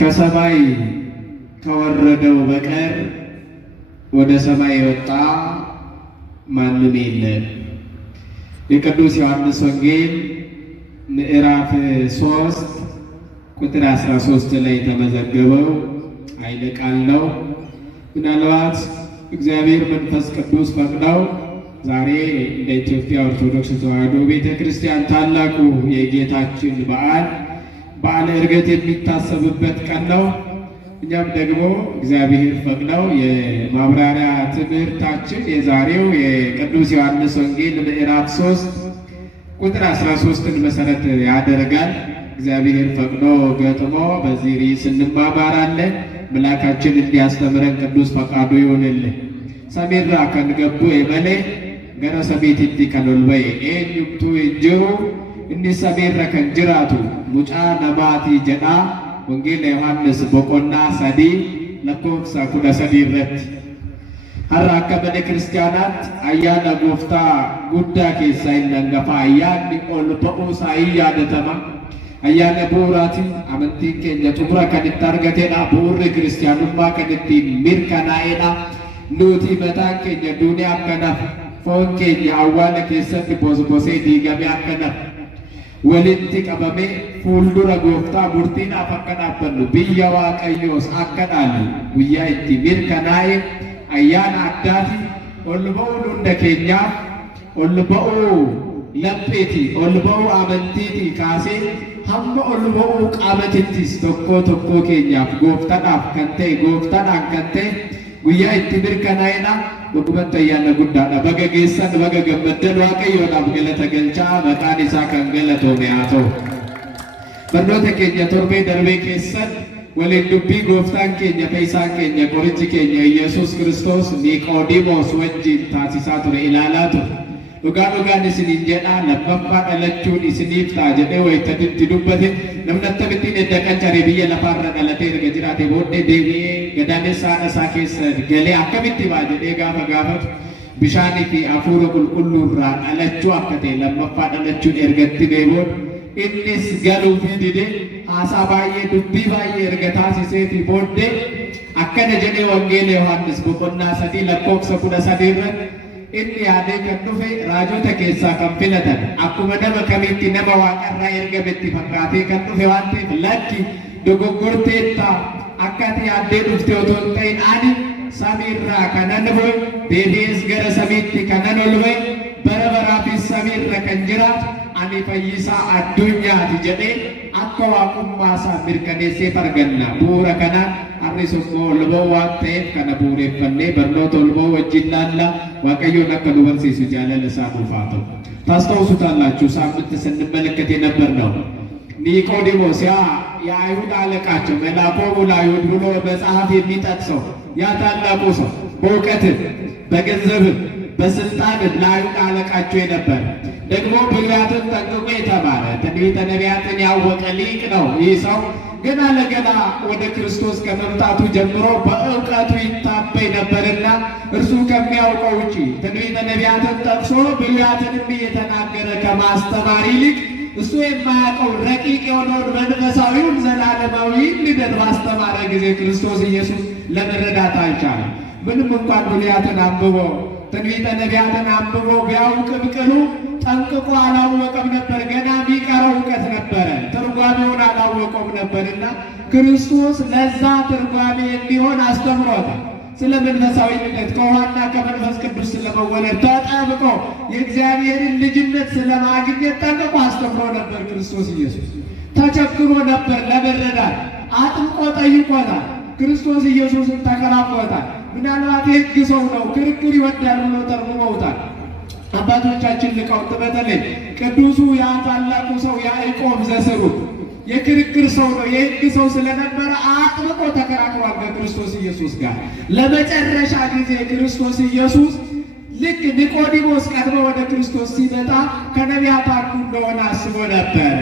ከሰማይ ከወረደው በቀር ወደ ሰማይ የወጣ ማንም የለም። የቅዱስ ዮሐንስ ወንጌል ምዕራፍ 3 ቁጥር 13 ላይ የተመዘገበው ኃይለ ቃል ነው። ምናልባት እግዚአብሔር መንፈስ ቅዱስ ፈቅደው ዛሬ እንደ ኢትዮጵያ ኦርቶዶክስ ተዋሕዶ ቤተ ክርስቲያን ታላቁ የጌታችን በዓለ ዕርገት የሚታሰብበት ቀን ነው። እኛም ደግሞ እግዚአብሔር ፈቅደው የማብራሪያ ትምህርታችን የዛሬው የቅዱስ ዮሐንስ ወንጌል ምዕራፍ 3 ቁጥር 13ን መሰረት ያደርጋል። እግዚአብሔር ፈቅዶ ገጥሞ በዚህ ርዕስ እንማማራለን። መላካችን እንዲያስተምረን ቅዱስ ፈቃዱ ይሁንልን። ሰሜራ ከንገቡ የመሌ ገረ ሰቤትቲ ከኖልበይ ኤንዩምቱ እንጅሩ እኒ ሰሜራ ከንጅራቱ ሙጫ ነማቲ ጀዳ ወንጌል ዮሐንስ ቦቆና ሰዲ ለኮፍሳ ኩዳ ሰዲ ረት ሀራ አከ መነ ክርስቲያናት አያነ ጎፍታ ጉዳ ኬሳ ይነንገፋ አያኒ ኦል በኡሳ ያደተማ አያነ ቡራቲ አመንቲ ኬኛ ጡራ ከንት አርገቴና ቡር ክርስቲያኑማ ከንት ሚርከናኤና ኑቲ መታን ኬኛ ዱኒያ አከናፍ ፎን ኬኛ አዋነ ኬሰት ቦስቦሴ ዲገሜ አከናፍ ወሊtti qabame fuuldura gooftaa murtiidhaaf akka dhaabbannu biyya waaqayyoos akka dhaalu guyyaa itti mirkanaa'e ayyaana addaati. ol ba'uu hunda keenyaaf ol ba'uu lapheeti ol ba'uu amantiiti kaasee hamma ol ba'uu qaamatittis tokkoo keenyaaf gooftaadhaaf kan ta'e gooftaadhaan kan ta'e guyyaa itti mirkanaa'edha. Dhugumatti ayyaana guddaadha. Baga geessan baga gammaddan waaqayyoodhaaf galata galchaa maqaan isaa kan galatoome haa ta'u. Barnoota keenya torbee darbee keessan waliin dubbii gooftaan keenya fayyisaan keenya qorichi keenya Yesuus Kiristoos Niqoodimoos wajjin taasisaa ture ilaalaa ture. Dhugaan isiniin jedhaa lammaffaa dhalachuun isiniif ta'a jedhee wayitanitti dubbate namni akkamittiin edda qancaree biyya lafaarra dhalatee erga jiraate booddee deebi'ee gadaamessa isaa keessa galee akkamitti ba'a jedhee gaafa gaafatu bishaanii fi hafuura qulqulluurraa dhalachuu akka ta'e lammaffaa dhalachuun ergatti deebi'uun innis galuu fi didee haasaa baay'ee dubbii baay'ee erga taasiseetii booddee akkana jedhee wangeela Yohaannis boqonnaa 3 lakkoofsa 13 irratti inni yaadee kan dhufe raajota keessaa kan filatan akkuma nama kamitti nama waaqarraa ergametti fakkaatee kan dhufe waan ta'eef lakki dogoggorteetta akka ati yaaddee dhufte otoo hin ta'in ani samiirraa kanan bu'e deebi'ees gara samiitti kanan ol ba'e bara baraafis samiirra kan jiraatu ani fayyisaa addunyaati jedhee akka waaqummaa isaa mirkaneessee arganna. Bu'uura kanaan har'is immoo ol ba'uu waan ta'eef kana bu'uureffannee barnoota ol ba'uu wajjin laalla waaqayyoon akka nu barsiisu jaalala isaa nuuf haa ta'u. ታስታውሱታላችሁ ሳምንት ስንመለከት የነበር ነው። ኒቆዲሞስ የአይሁድ አለቃቸው መላኮሙ ለአይሁድ ብሎ መጽሐፍ የሚጠቅሰው ያ ታላቁ ሰው በእውቀትም በገንዘብም በስልጣንም ለአይሁድ አለቃቸው የነበረ ደግሞ ብሉያትን ጠንቅቆ የተማረ ትንቢተ ነቢያትን ያወቀ ሊቅ ነው። ይህ ሰው ገና ለገና ወደ ክርስቶስ ከመምጣቱ ጀምሮ በእውቀቱ ይታበይ ነበርና እርሱ ከሚያውቀው ውጪ ትንቢተ ነቢያትን ጠቅሶ ብሉያትንም እየተናገረ ከማስተማር ይልቅ እሱ የማያውቀው ረቂቅ የሆነውን መንፈሳዊውን ዘላለማዊ ልደት ባስተማረ ጊዜ ክርስቶስ ኢየሱስ ለመረዳት አልቻለም። ምንም እንኳን ብሉያትን አንብቦ ትንቢተ ነቢያትን አንብቦ ቢያውቅም ቅሉ ጠንቅቆ አላወቀም ነበር። ገና የሚቀረው እውቀት ነበረ። ትርጓሜውን አላወቀውም ነበርና ክርስቶስ ለዛ ትርጓሜ እንዲሆን አስተምሮታል። ስለ መንፈሳዊ ልደት ከውሃና ከመንፈስ ቅዱስ ስለመወለድ ተጠብቆ የእግዚአብሔርን ልጅነት ስለማግኘት ጠንቅቆ አስተምሮ ነበር። ክርስቶስ ኢየሱስ ተቸግሮ ነበር ለመረዳት። አጥብቆ ጠይቆታል። ክርስቶስ ኢየሱስን ተከራክሮታል። ምናልባት የሕግ ሰው ነው፣ ክርክር ይወዳል ብሎ ተርጉመውታል አባቶቻችን ሊቃውንት። በተለይ ቅዱሱ ያ ታላቁ ሰው ያዕቆብ ዘስሩግ የክርክር ሰው ነው፣ የሕግ ሰው ስለነበረ አጥብቆ ተከራክሯል ከክርስቶስ ኢየሱስ ጋር። ለመጨረሻ ጊዜ ክርስቶስ ኢየሱስ ልክ ኒቆዲሞስ ቀድሞ ወደ ክርስቶስ ሲመጣ ከነቢያት አንዱ እንደሆነ አስቦ ነበር።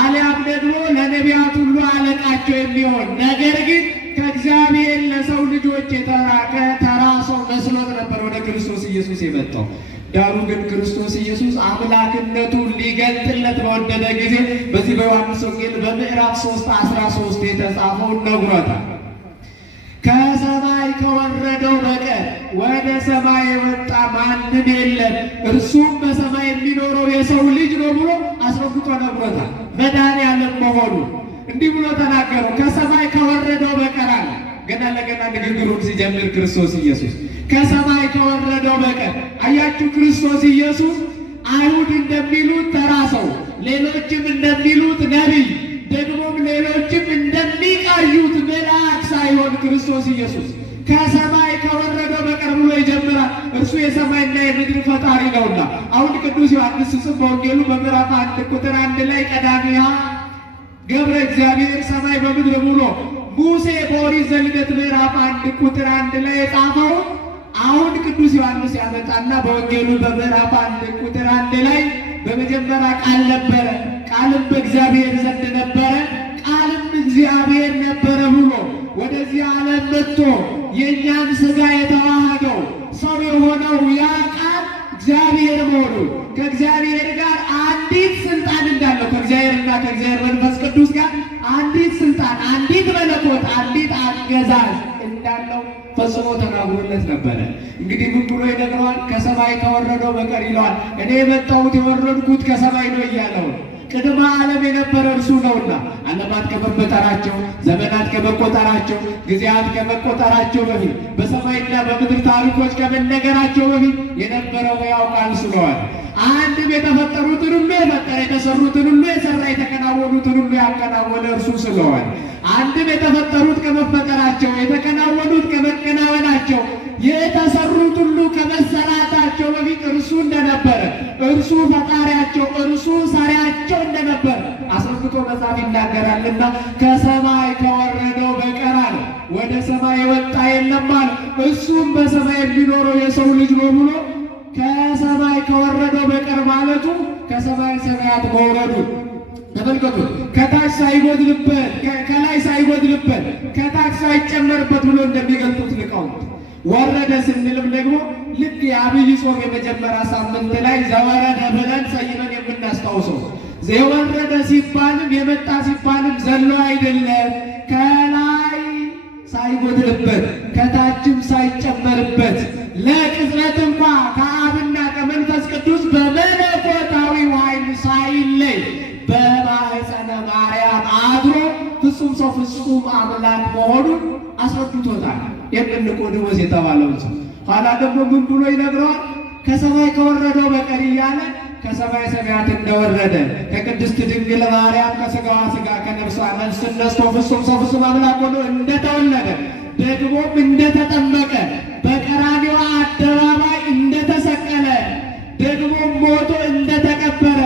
አሊያም ደግሞ ለነቢያት ሁሉ አለቃቸው የሚሆን ነገር ግን ከእግዚአብሔር ለሰው ልጆች የተላከ ተራ ሰው መስሎት ነበር ወደ ክርስቶስ ኢየሱስ የመጣው። ዳሩ ግን ክርስቶስ ኢየሱስ አምላክነቱን ሊገልጥለት በወደደ ጊዜ በዚህ በዮሐንስ ወንጌል በምዕራፍ 3:13 የተጻፈውን ነግሮታል። ከሰማይ ከወረደው በቀር ወደ ሰማይ የወጣ ማንም የለም፣ እርሱም በሰማይ የሚኖረው የሰው ልጅ ነው ብሎ አስረግጦ ነግሮታል። መድኃኔዓለም መሆኑ እንዲህ ብሎ ተናገረው። ከሰማይ ከወረደው በቀር አለ። ገና ለገና ንግግሩን ሲጀምር ክርስቶስ ኢየሱስ ከሰማይ ከወረደው በቀር። አያችሁ፣ ክርስቶስ ኢየሱስ አይሁድ እንደሚሉት ተራ ሰው፣ ሌሎችም እንደሚሉት ነቢይ፣ ደግሞም ሌሎችም እንደሚቃዩት መልአክ ሳይሆን ክርስቶስ ኢየሱስ ከሰማይ ከወረደው በቀር ብሎ ይጀምራል። እርሱ የሰማይና የምድር ፈጣሪ ነውና። አሁን ቅዱስ ዮሐንስ ሲጽፍ በወንጌሉ በምዕራፍ 1 ቁጥር 1 ላይ ቀዳሚሃ ገብረ እግዚአብሔር ሰማይ በምድር ብሎ ሙሴ በኦሪት ዘልደት ምዕራፍ 1 ቁጥር 1 ላይ የጻፈው አሁን ቅዱስ ዮሐንስ ያመጣና በወንጌሉ በምዕራፍ 1 ቁጥር 1 ላይ በመጀመሪያ ቃል ነበረ፣ ቃልም በእግዚአብሔር ዘንድ ነበረ፣ ቃልም እግዚአብሔር ነበረ ብሎ ወደዚህ ዓለም መጥቶ የእኛን ሥጋ የተዋሃደው ሰው የሆነው ያ ቃል እግዚአብሔር መሆኑ ከእግዚአብሔር ጋር አንዲት ስልጣን እንዳለው ከእግዚአብሔርና ከእግዚአብሔር መንፈስ ቅዱስ ጋር አንዲት ስልጣን፣ አንዲት መለኮት፣ አንዲት አገዛዝ እንዳለው ፈጽሞ ተናግሮለት ነበረ። እንግዲህ ምን ብሎ ይነግረዋል? ከሰማይ ከወረደው በቀር ይለዋል። እኔ የመጣሁት የወረድኩት ከሰማይ ነው እያለው ቅድመ ዓለም የነበረ እርሱ ነውና ዓለማት ከመፈጠራቸው ዘመናት ከመቆጠራቸው ጊዜያት ከመቆጠራቸው በፊት በሰማይና በምድር ታሪኮች ከመነገራቸው በፊት የነበረው ሕያው ቃል ስለሆነ አንድም የተፈጠሩትን ሁሉ የፈጠረ የተሰሩትን ሁሉ የሰራ የተከናወኑትን ሁሉ ያከናወነ እርሱ ስለሆነ አንድም የተፈጠሩት ከመፈጠራቸው የተከናወኑት ከመከናወናቸው የተሰሩት ሁሉ ከመሰራታቸው በፊት እርሱ እንደነበረ እርሱ ፈጣሪያቸው እርሱ ሰሪያቸው እንደነበረ አስረግጦ መጽሐፍ ይናገራልና ከሰማይ ከወረደው በቀር አለ ወደ ሰማይ የወጣ የለም አለ። እሱም በሰማይ የሚኖረው የሰው ልጅ ነው ብሎ ከሰማይ ከወረደው በቀር ማለቱ ከሰማይ ሰማያት መውረዱ ተመልከቱ። ከታች ሳይጎድልበት ከላይ ሳይጎድልበት ከታች ሳይጨመርበት ብሎ እንደሚገልጡት ሊቃውንት ወረደ ስንልም ደግሞ ልክ የአብይ ጾም የመጀመሪያ ሳምንት ላይ ዘወረደ ብለን ሰይመን የምናስታውሰው የወረደ ሲባልም የመጣ ሲባልም ዘሎ አይደለም፣ ከላይ ሳይጎድልበት ከታችም ሳይጨመርበት ለቅጽበት እንኳ ከአብና ከመንፈስ ቅዱስ በመለኮታዊ ኃይል ሳይለይ በማኅፀነ ማርያም አድሮ ፍጹም ሰው ፍጹም አምላክ መሆኑን አስረድቶታል። የኒቆዲሞስ የተባለውን ሰው ኋላ ደግሞ ምን ብሎ ይነግረዋል? ከሰማይ ከወረደው በቀር እያለ ከሰማይ ሰማያት እንደወረደ ከቅድስት ድንግል ማርያም ከሥጋዋ ሥጋ ከነፍሷ ነፍስ ነስቶ ፍጹም ሰው ፍጹም አምላክ ሆኖ እንደተወለደ ደግሞም እንደተጠመቀ በቀራንዮ አደባባይ እንደተሰቀለ ደግሞም ሞቶ እንደተቀበረ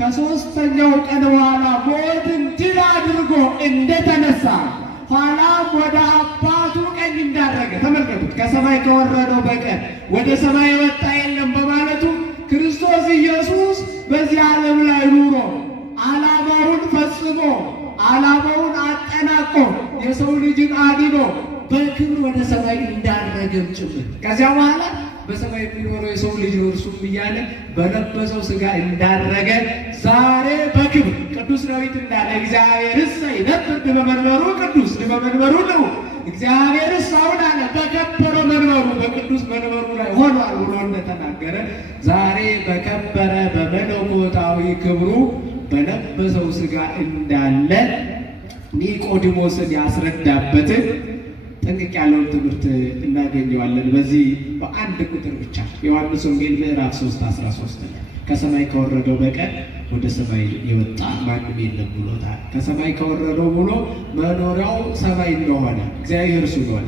ከሦስተኛው ቀን በኋላ ሞትን ድል አድርጎ እንደተነሳ ኋላም ወደ አባቱ ቀኝ እንዳረገ ተመልከቱት። ከሰማይ ከወረደው በቀር ወደ ሰማይ የወጣ የለም በማለቱ ክርስቶስ ኢየሱስ በዚህ ዓለም ላይ ኑሮ ዓላማውን ፈጽሞ ዓላማውን አጠናቆ የሰው ልጅን አድኖ በክብር ወደ ሰማይ እንዳረገም ጭምር ከዚያ በኋላ በሰማይ የሚኖረው የሰው ልጅ እርሱም እያለ በለበሰው ሥጋ እንዳረገ ዛሬ በክብር ቅዱስ ዳዊት እንዳለ እግዚአብሔርስ ይነብር በመንበሩ ቅዱስ በመንበሩ ነው እግዚአብሔርስ አሁን አለ በከበረው መንበሩ በቅዱስ መንበሩ ላይ ሆኗል ብሎ እንደተናገረ ዛሬ በከበረ በመለኮታዊ ክብሩ በለበሰው ሥጋ እንዳለ ኒቆዲሞስን ያስረዳበትን ጥንቅቅ ያለውን ትምህርት እናገኘዋለን። በዚህ በአንድ ቁጥር ብቻ ዮሐንስ ወንጌል ምዕራፍ 3:13 ላይ ከሰማይ ከወረደው በቀር ወደ ሰማይ የወጣ ማንም የለም ብሎታል። ከሰማይ ከወረደው ብሎ መኖሪያው ሰማይ እንደሆነ እግዚአብሔር ስለሆነ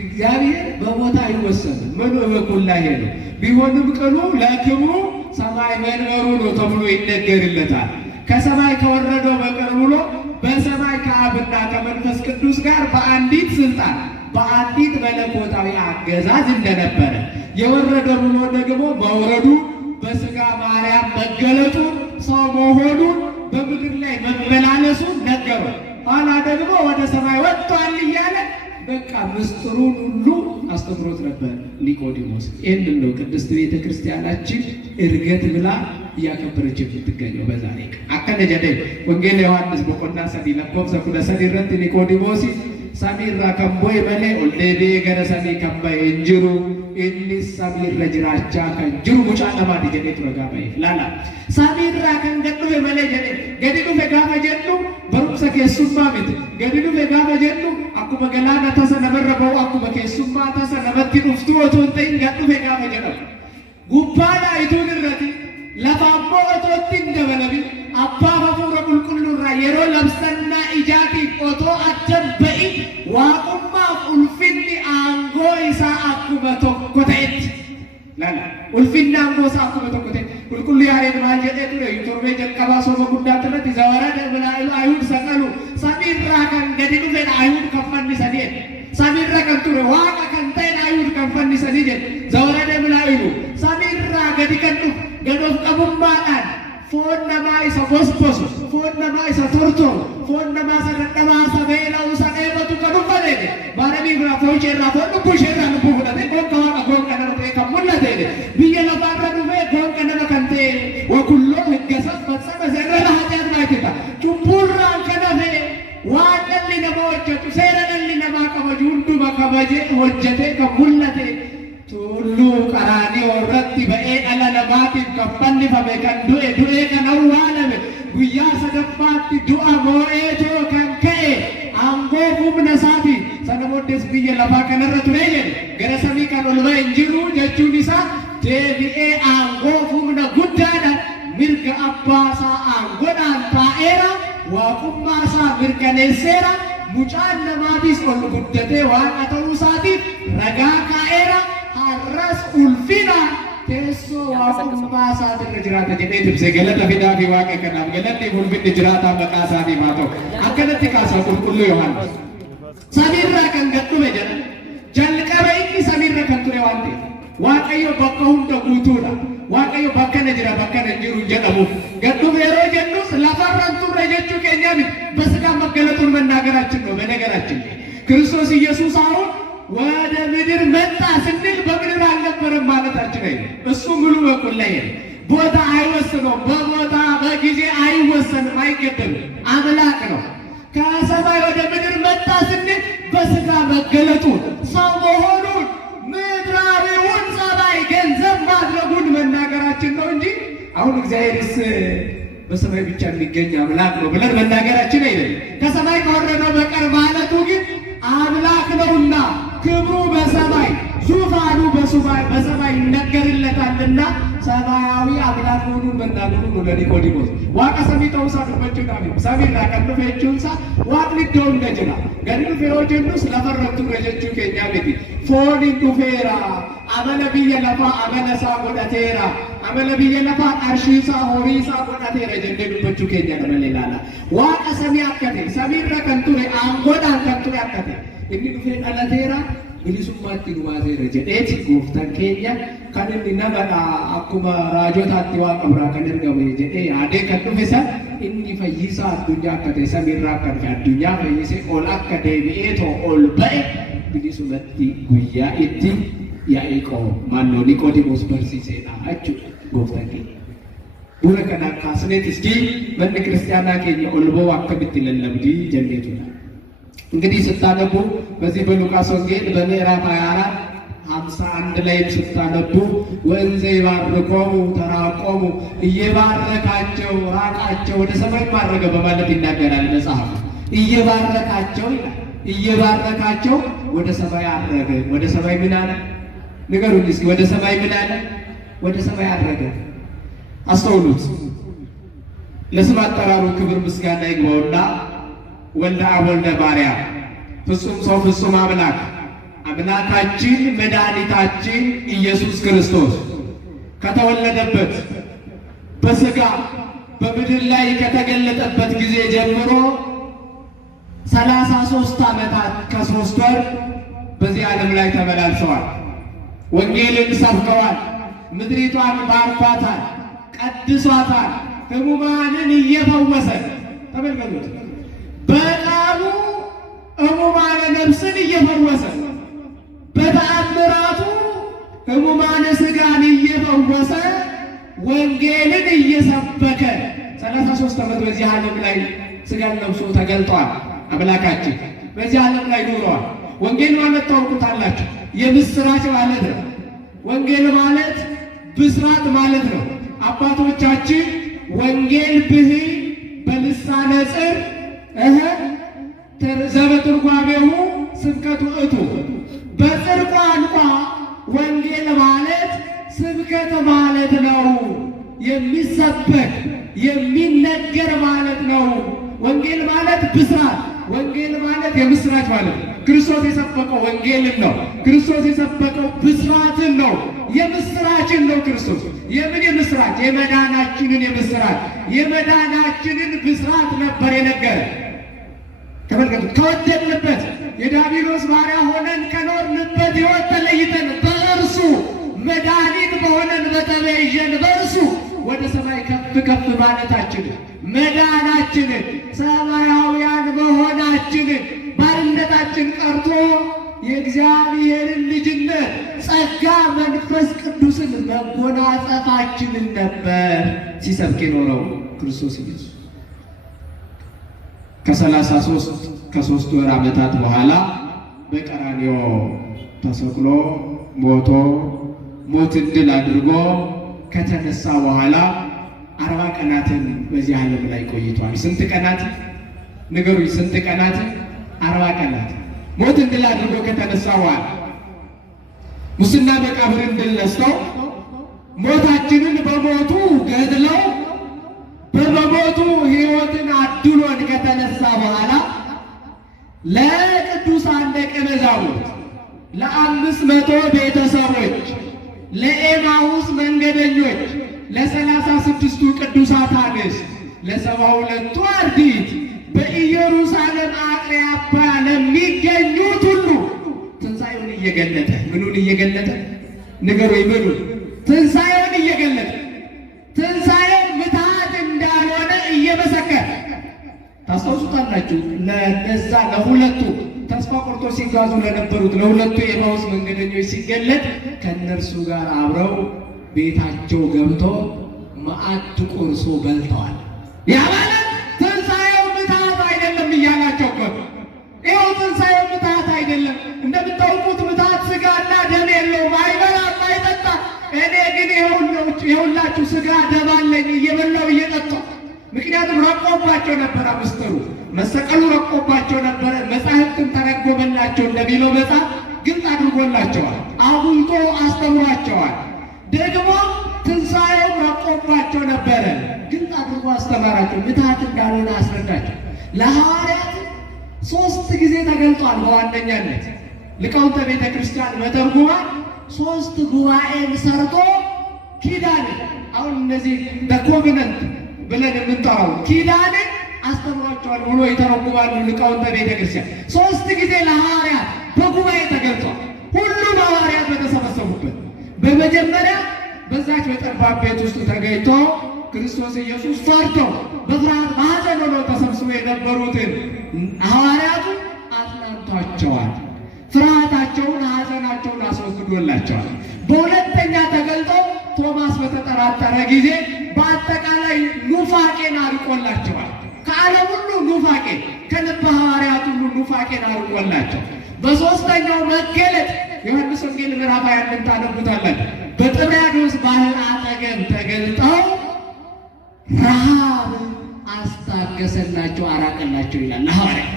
እግዚአብሔር በቦታ አይወሰንም። ምኑ በኩል ላይ ነው ቢሆንም ቅሉ ለክብሩ ሰማይ መንበሩ ነው ተብሎ ይነገርለታል። ከሰማይ ከወረደው በቀር ብሎ በሰማይ ከአብና ከመንፈስ ቅዱስ ጋር በአንዲት ስልጣን በአንዲት መለኮታዊ አገዛዝ እንደነበረ የወረደ ብሎ ደግሞ መውረዱ በሥጋ ማርያም መገለጡ ሰው መሆኑ በምድር ላይ መመላለሱ ነገሩ። ኋላ ደግሞ ወደ ሰማይ ወጥቷል እያለ በቃ ምስጢሩን ሁሉ አስተምሮት ነበር ኒቆዲሞስ። ይህንን ነው ቅድስት ቤተ ክርስቲያናችን እርገት ብላ እያከበረች የምትገኘው በዛሬ ቀን። አከነ ጀደ ወንጌል ዮሐንስ በቆና ሰዲ ለኮብሰ ኩለሰዲ ረት ኒቆዲሞስ ሰሚራ ከቦይ በሌ ኦልዴዴ ገረ ሰሚ ከበይ እንጅሩ inni samirra jiraachaa kan jiru mucaa namaati jedheetu ragaa ba'eef laala. Samirraa kan gad dhufe malee jedhe gadi dhufe gaafa jedhu barumsa keessummaa miti. Gadi dhufe gaafa jedhu akkuma galaana tasa namarra ba'u akkuma keessummaa tasa namatti dhuftu otoo hin ta'in gad dhufe gaafa jedhamu. Gubbaadhaa ituun irratti lafa ammoo otoo ittiin dabalamin abbaa hafuura qulqulluurraa yeroo labsannaa ijaatiif otoo addan ba'i waaqummaaf ulfinni aangoo isaa akkuma tokko ta'etti laala ulfinni aangoo isaa akkuma tokko ta'etti qulqullu yaareen maal jedhee ture torbee jalqabaa sooma guddaatti irratti zawarada bilaa'ilu ayuud saqalu samiirraa kan gadi dhufedha ayuud kan fannisanii jedhe samiirra kan ture waaqa kan ta'edha ayuud kan fannisanii jedhe zawarada bilaa'ilu samiirraa gadi kan dhufu gadoof qabummaadhaan foon namaa isa bosbosu foon namaa isa tortoru foon namaa isa dadhabaa isa beela'u isa dheebotu kan uffatee baramii biraa foon isheerraa foon lubbuu isheerraa lubbuu fudhatee goonka waaqa goonka nama ta'e kan mul'ate biyya lafaarra dhufee goonka nama kan ta'e wakulloo higgasa fatsama seerrala hajjaat baay'eeta cubbuurraan kan hafe waan dhalli namaa hojjetu seera dhalli namaa kabaju hunduma kabajee hojjetee kan mul'ate tulluu qaraanii irratti ba'ee dhala namaatiif kan fannifame kan du'e kan awwaalame guyyaa sadaffaatti du'a moo'eetoo kan ka'e aangoo humna isaati sana booddees biyya lafaa kanarra ture jedhe gara samii kan ol ba'e hin jiru jechuun isaa deebi'ee aangoo humna guddaadhaan mirga abbaasaa aangoodhaan taa'eera waaqummaa isaa mirkaneesseera mucaan namaatiis ol guddatee waaqa ta'uu isaatiif ragaa kaa'eera. Har'as ulfina teessoo waaqummaa isaatirra jiraata jedhee ibse galata fidaa fi waaqa kanaaf galanni ulfinni jiraataa maqaa isaatiif haa ta'u. Akkanatti kaasaa qulqulluu Yohaannis samiirraa kan gad dhufe jedha jalqaba inni samiirra kan ture waan ta'eef Waaqayyo bakka hunda guutuudha. Waaqayyo bakka na jira bakka na jiru jedhamu gad dhufe yeroo jennus lafarraan turre jechuu keenya miti በስጋ መገለጡን መናገራችን ነው። በነገራችን ክርስቶስ ኢየሱስ አሁን ወደ ምድር መጣ ስንል በምድር አልነበረም ማለታችን አይደለም። እሱ ሙሉ በኩል ላይ ቦታ አይወስነውም፣ በቦታ በጊዜ አይወሰንም፣ አይገደብም። አምላክ ነው። ከሰማይ ወደ ምድር መጣ ስንል በስጋ መገለጡን ሰው መሆኑን ምድራዊውን ጸባይ ገንዘብ ማድረጉን መናገራችን ነው እንጂ አሁን እግዚአብሔርስ በሰማይ ብቻ የሚገኝ አምላክ ነው ብለን መናገራችን አይደለም። ከሰማይ ከወረደው በቀር ማለቱ ግን አምላክ ነውና ክብሩ በሰማይ ዙፋኑ በሰማይ ይነገርለታልና ሰማያዊ አምላክ መሆኑን መናገሩ ነው ለኒቆዲሞስ። ዋቀ ሰሚተውሳ ዱበቹና ሰሚራ ቀንዱፌቹንሳ ዋቅ ሊደው እንደጅራ ገድሉ ፌሮጀኑስ ለፈረቱ ረጀቹ ኬኛ ቤቲ ፎኒ ዱፌራ አመለ ብየ ለፋ አመለሳ ጎዳቴራ አመለ ብየ ለፋ አርሺሳ ሆሪሳ ጎዳቴራ ጀንደ ዱበቹ ኬኛ ለመሌላላ ዋቀ ሰሚ አከቴ ሰሚራ ከንቱሬ አንጎዳን ከንቱሬ አከቴ inni dhufee dhalateera bilisummaatti nu baaseera jedheeti gooftaan keenya kan inni namadha akkuma raajotaatti waaqa biraa kan ergame jedhee yaadee kan dhufe san inni fayyisaa addunyaa akka ta'e samiirraa akka dhufe addunyaa fayyisee ol akka deebi'eetoo ol ba'e bilisumatti guyyaa itti Yaaqoob mannoo Niqoodimoos barsiiseedha jechuudha gooftaan keenya. Bu'uura kanaan kaasneetis manni kiristaanaa keenya ol ba'uu akkamitti lallabdii jenneetudha. እንግዲህ ስታነቡ በዚህ በሉቃስ ወንጌል በምዕራፍ 24 51 ላይ ስታነቡ ወንዘ ይባርኮሙ ተራቆሙ እየባረካቸው ራቃቸው ወደ ሰማይ ማረገ በማለት ይናገራል መጽሐፉ። እየባረካቸው ይላል። እየባረካቸው ወደ ሰማይ አረገ። ወደ ሰማይ ምን አለ? ንገሩኝ እስኪ ወደ ሰማይ ምን አለ? ወደ ሰማይ አረገ። አስተውሉት። ለስም አጠራሩ ክብር ምስጋና ይግባውና ወልደ አብ ወልደ ማርያም ፍጹም ሰው ፍጹም አምላክ አምላካችን መድኃኒታችን ኢየሱስ ክርስቶስ ከተወለደበት በሥጋ በምድር ላይ ከተገለጠበት ጊዜ ጀምሮ 33 ዓመታት ከ3 ወር በዚህ ዓለም ላይ ተመላልሰዋል። ወንጌልን ሰብከዋል። ምድሪቷን ባርኳታል፣ ቀድሷታል። ሕሙማንን እየፈወሰ ተመልከቱት። በቃሉ ሕሙማነ ነፍስን እየፈወሰ በተአምራቱ ሕሙማነ ሥጋን እየፈወሰ ወንጌልን እየሰበከ 33 ዓመት በዚህ ዓለም ላይ ሥጋን ለብሶ ተገልጧል። አምላካችን በዚህ ዓለም ላይ ኖረዋል። ወንጌል ማለት ታውቁታላችሁ፣ የምስራች ማለት ነው። ወንጌል ማለት ብስራት ማለት ነው። አባቶቻችን ወንጌል ብሂል በልሳነ ጽር ዘበትርጓሜሁ ስብከቱ እቱ፣ በጽር ቋንቋ ወንጌል ማለት ስብከት ማለት ነው። የሚሰበክ የሚነገር ማለት ነው። ወንጌል ማለት ብስራት፣ ወንጌል ማለት የምስራች ማለት ነው። ክርስቶስ የሰበከው ወንጌልን ነው። ክርስቶስ የሰበከው ብስራትን ነው። የምስራችን ነው። ክርስቶስ የምን የምስራች? የመዳናችንን የምስራች የመዳናችንን ብስራት ነበር የነገረ። ተመልከቱት። ከወደድንበት የዲያብሎስ ባሪያ ሆነን ከኖርንበት ሕይወት ተለይተን በእርሱ መድኃኒት በሆነን በተቤዠን በእርሱ ወደ ሰማይ ከፍ ከፍ ማለታችንን መዳናችንን ሰማያውያን መሆናችንን ባርነታችን ቀርቶ የእግዚአብሔርን ልጅነት ጸጋ መንፈስ ቅዱስን መጎናጸፋችንን ነበር ሲሰብክ የኖረው ክርስቶስ ኢየሱስ። ከ33 ወር ዓመታት በኋላ በቀራንዮ ተሰቅሎ ሞቶ ሞትን ድል አድርጎ ከተነሳ በኋላ 40 ቀናትን በዚህ ዓለም ላይ ቆይቷል። ስንት ቀናት ንገሩኝ? ስንት ቀናት? 40 ቀናት ሞትን ድል አድርጎ ከተነሳ በኋላ ሙስና መቃብርን ድል ነስተው ሞታችንን በሞቱ ገድለው በመሞቱ ሕይወትን አድሎን ከተነሳ በኋላ ለቅዱሳን ደቀ መዛሙርት ለ500 ቤተሰቦች ለኤማሁስ መንገደኞች ለ36ቱ ቅዱሳት አንስት ለ72ቱ አርድእት በኢየሩሳሌም አቅራቢያ ለሚገኙት ሁሉ ትንሣኤውን እየገለጠ ምኑን እየገለጠ ንገሩኝ? ምኑን? ትንሣኤውን እየገለጠ ትንሣኤው ምትሃት እንዳልሆነ እየመሰከረ ታስታውሱታላችሁ። ለነዛ ለሁለቱ ተስፋ ቆርጦ ሲጓዙ ለነበሩት ለሁለቱ የኤማሁስ መንገደኞች ሲገለጥ ከእነርሱ ጋር አብረው ቤታቸው ገብቶ ማዕድ ቆርሶ በልተዋል። ያ ማለት ትንሣኤው ምትሃት አይደለም እያላቸው እኮ ይኸው ትንሣኤው ምትሃት አይደለም። እንደምታውቁት ምትሃት ሥጋና ደም የለውም፣ አይበላም፣ አይጠጣም። እኔ ግን ይኸውላችሁ ሥጋ ደም አለኝ እየበላው እየጠጣሁ። ምክንያቱም ረቆባቸው ነበረ፣ ምስጢሩ መሰቀሉ ረቆባቸው ነበረ። መጻሕፍትን ተረጎመላቸው እንደሚለው መጽሐፍ ግልጽ አድርጎላቸዋል፣ አጉልቶ አስተምሯቸዋል። ደግሞ ትንሣኤው ረቆባቸው ነበረ፣ ግልጽ አድርጎ አስተማራቸው። ምትሃት እንዳልሆነ አስረዳቸው። ለሐዋርያት 3 ጊዜ ተገልጧል። በዋነኛነት ሊቃውንተ ቤተ ክርስቲያን መተርጉማን 3 ጉባኤን ሰርቶ ኪዳን አሁን እነዚህ በኮቨነንት ብለን የምንጠራው ኪዳንን አስተምሯቸዋል ብሎ ይተረጉማሉ ሊቃውንተ ቤተ ክርስቲያን። 3 ጊዜ ለሐዋርያት በጉባኤ ተገልጿል። ሁሉም ሐዋርያት በተሰበሰቡበት በመጀመሪያ በዛች በጠባብ ቤት ውስጥ ተገኝቶ ክርስቶስ ኢየሱስ ፈርቶ በፍርሃት በሐዘን ሆነው ተሰብስበው የነበሩትን ሐዋርያቱ አጽናንቷቸዋል። ፍርሃታቸውን ሐዘናቸውን አስወግዶላቸዋል። በሁለተኛ ተገልጦ ቶማስ በተጠራጠረ ጊዜ በአጠቃላይ ኑፋቄን አርቆላቸዋል። ከዓለም ሁሉ ኑፋቄን፣ ከልበ ሐዋርያት ሁሉ ኑፋቄን አርቆላቸው። በሦስተኛው መገለጥ ዮሐንስ ወንጌል ምዕራፍ 21 ታነቡታላችሁ። በጥብርያዶስ ባህር አጠገብ ተገልጠው ረሃብ አስታገሰላቸው፣ አራቀላቸው ይላል ሐዋርያት።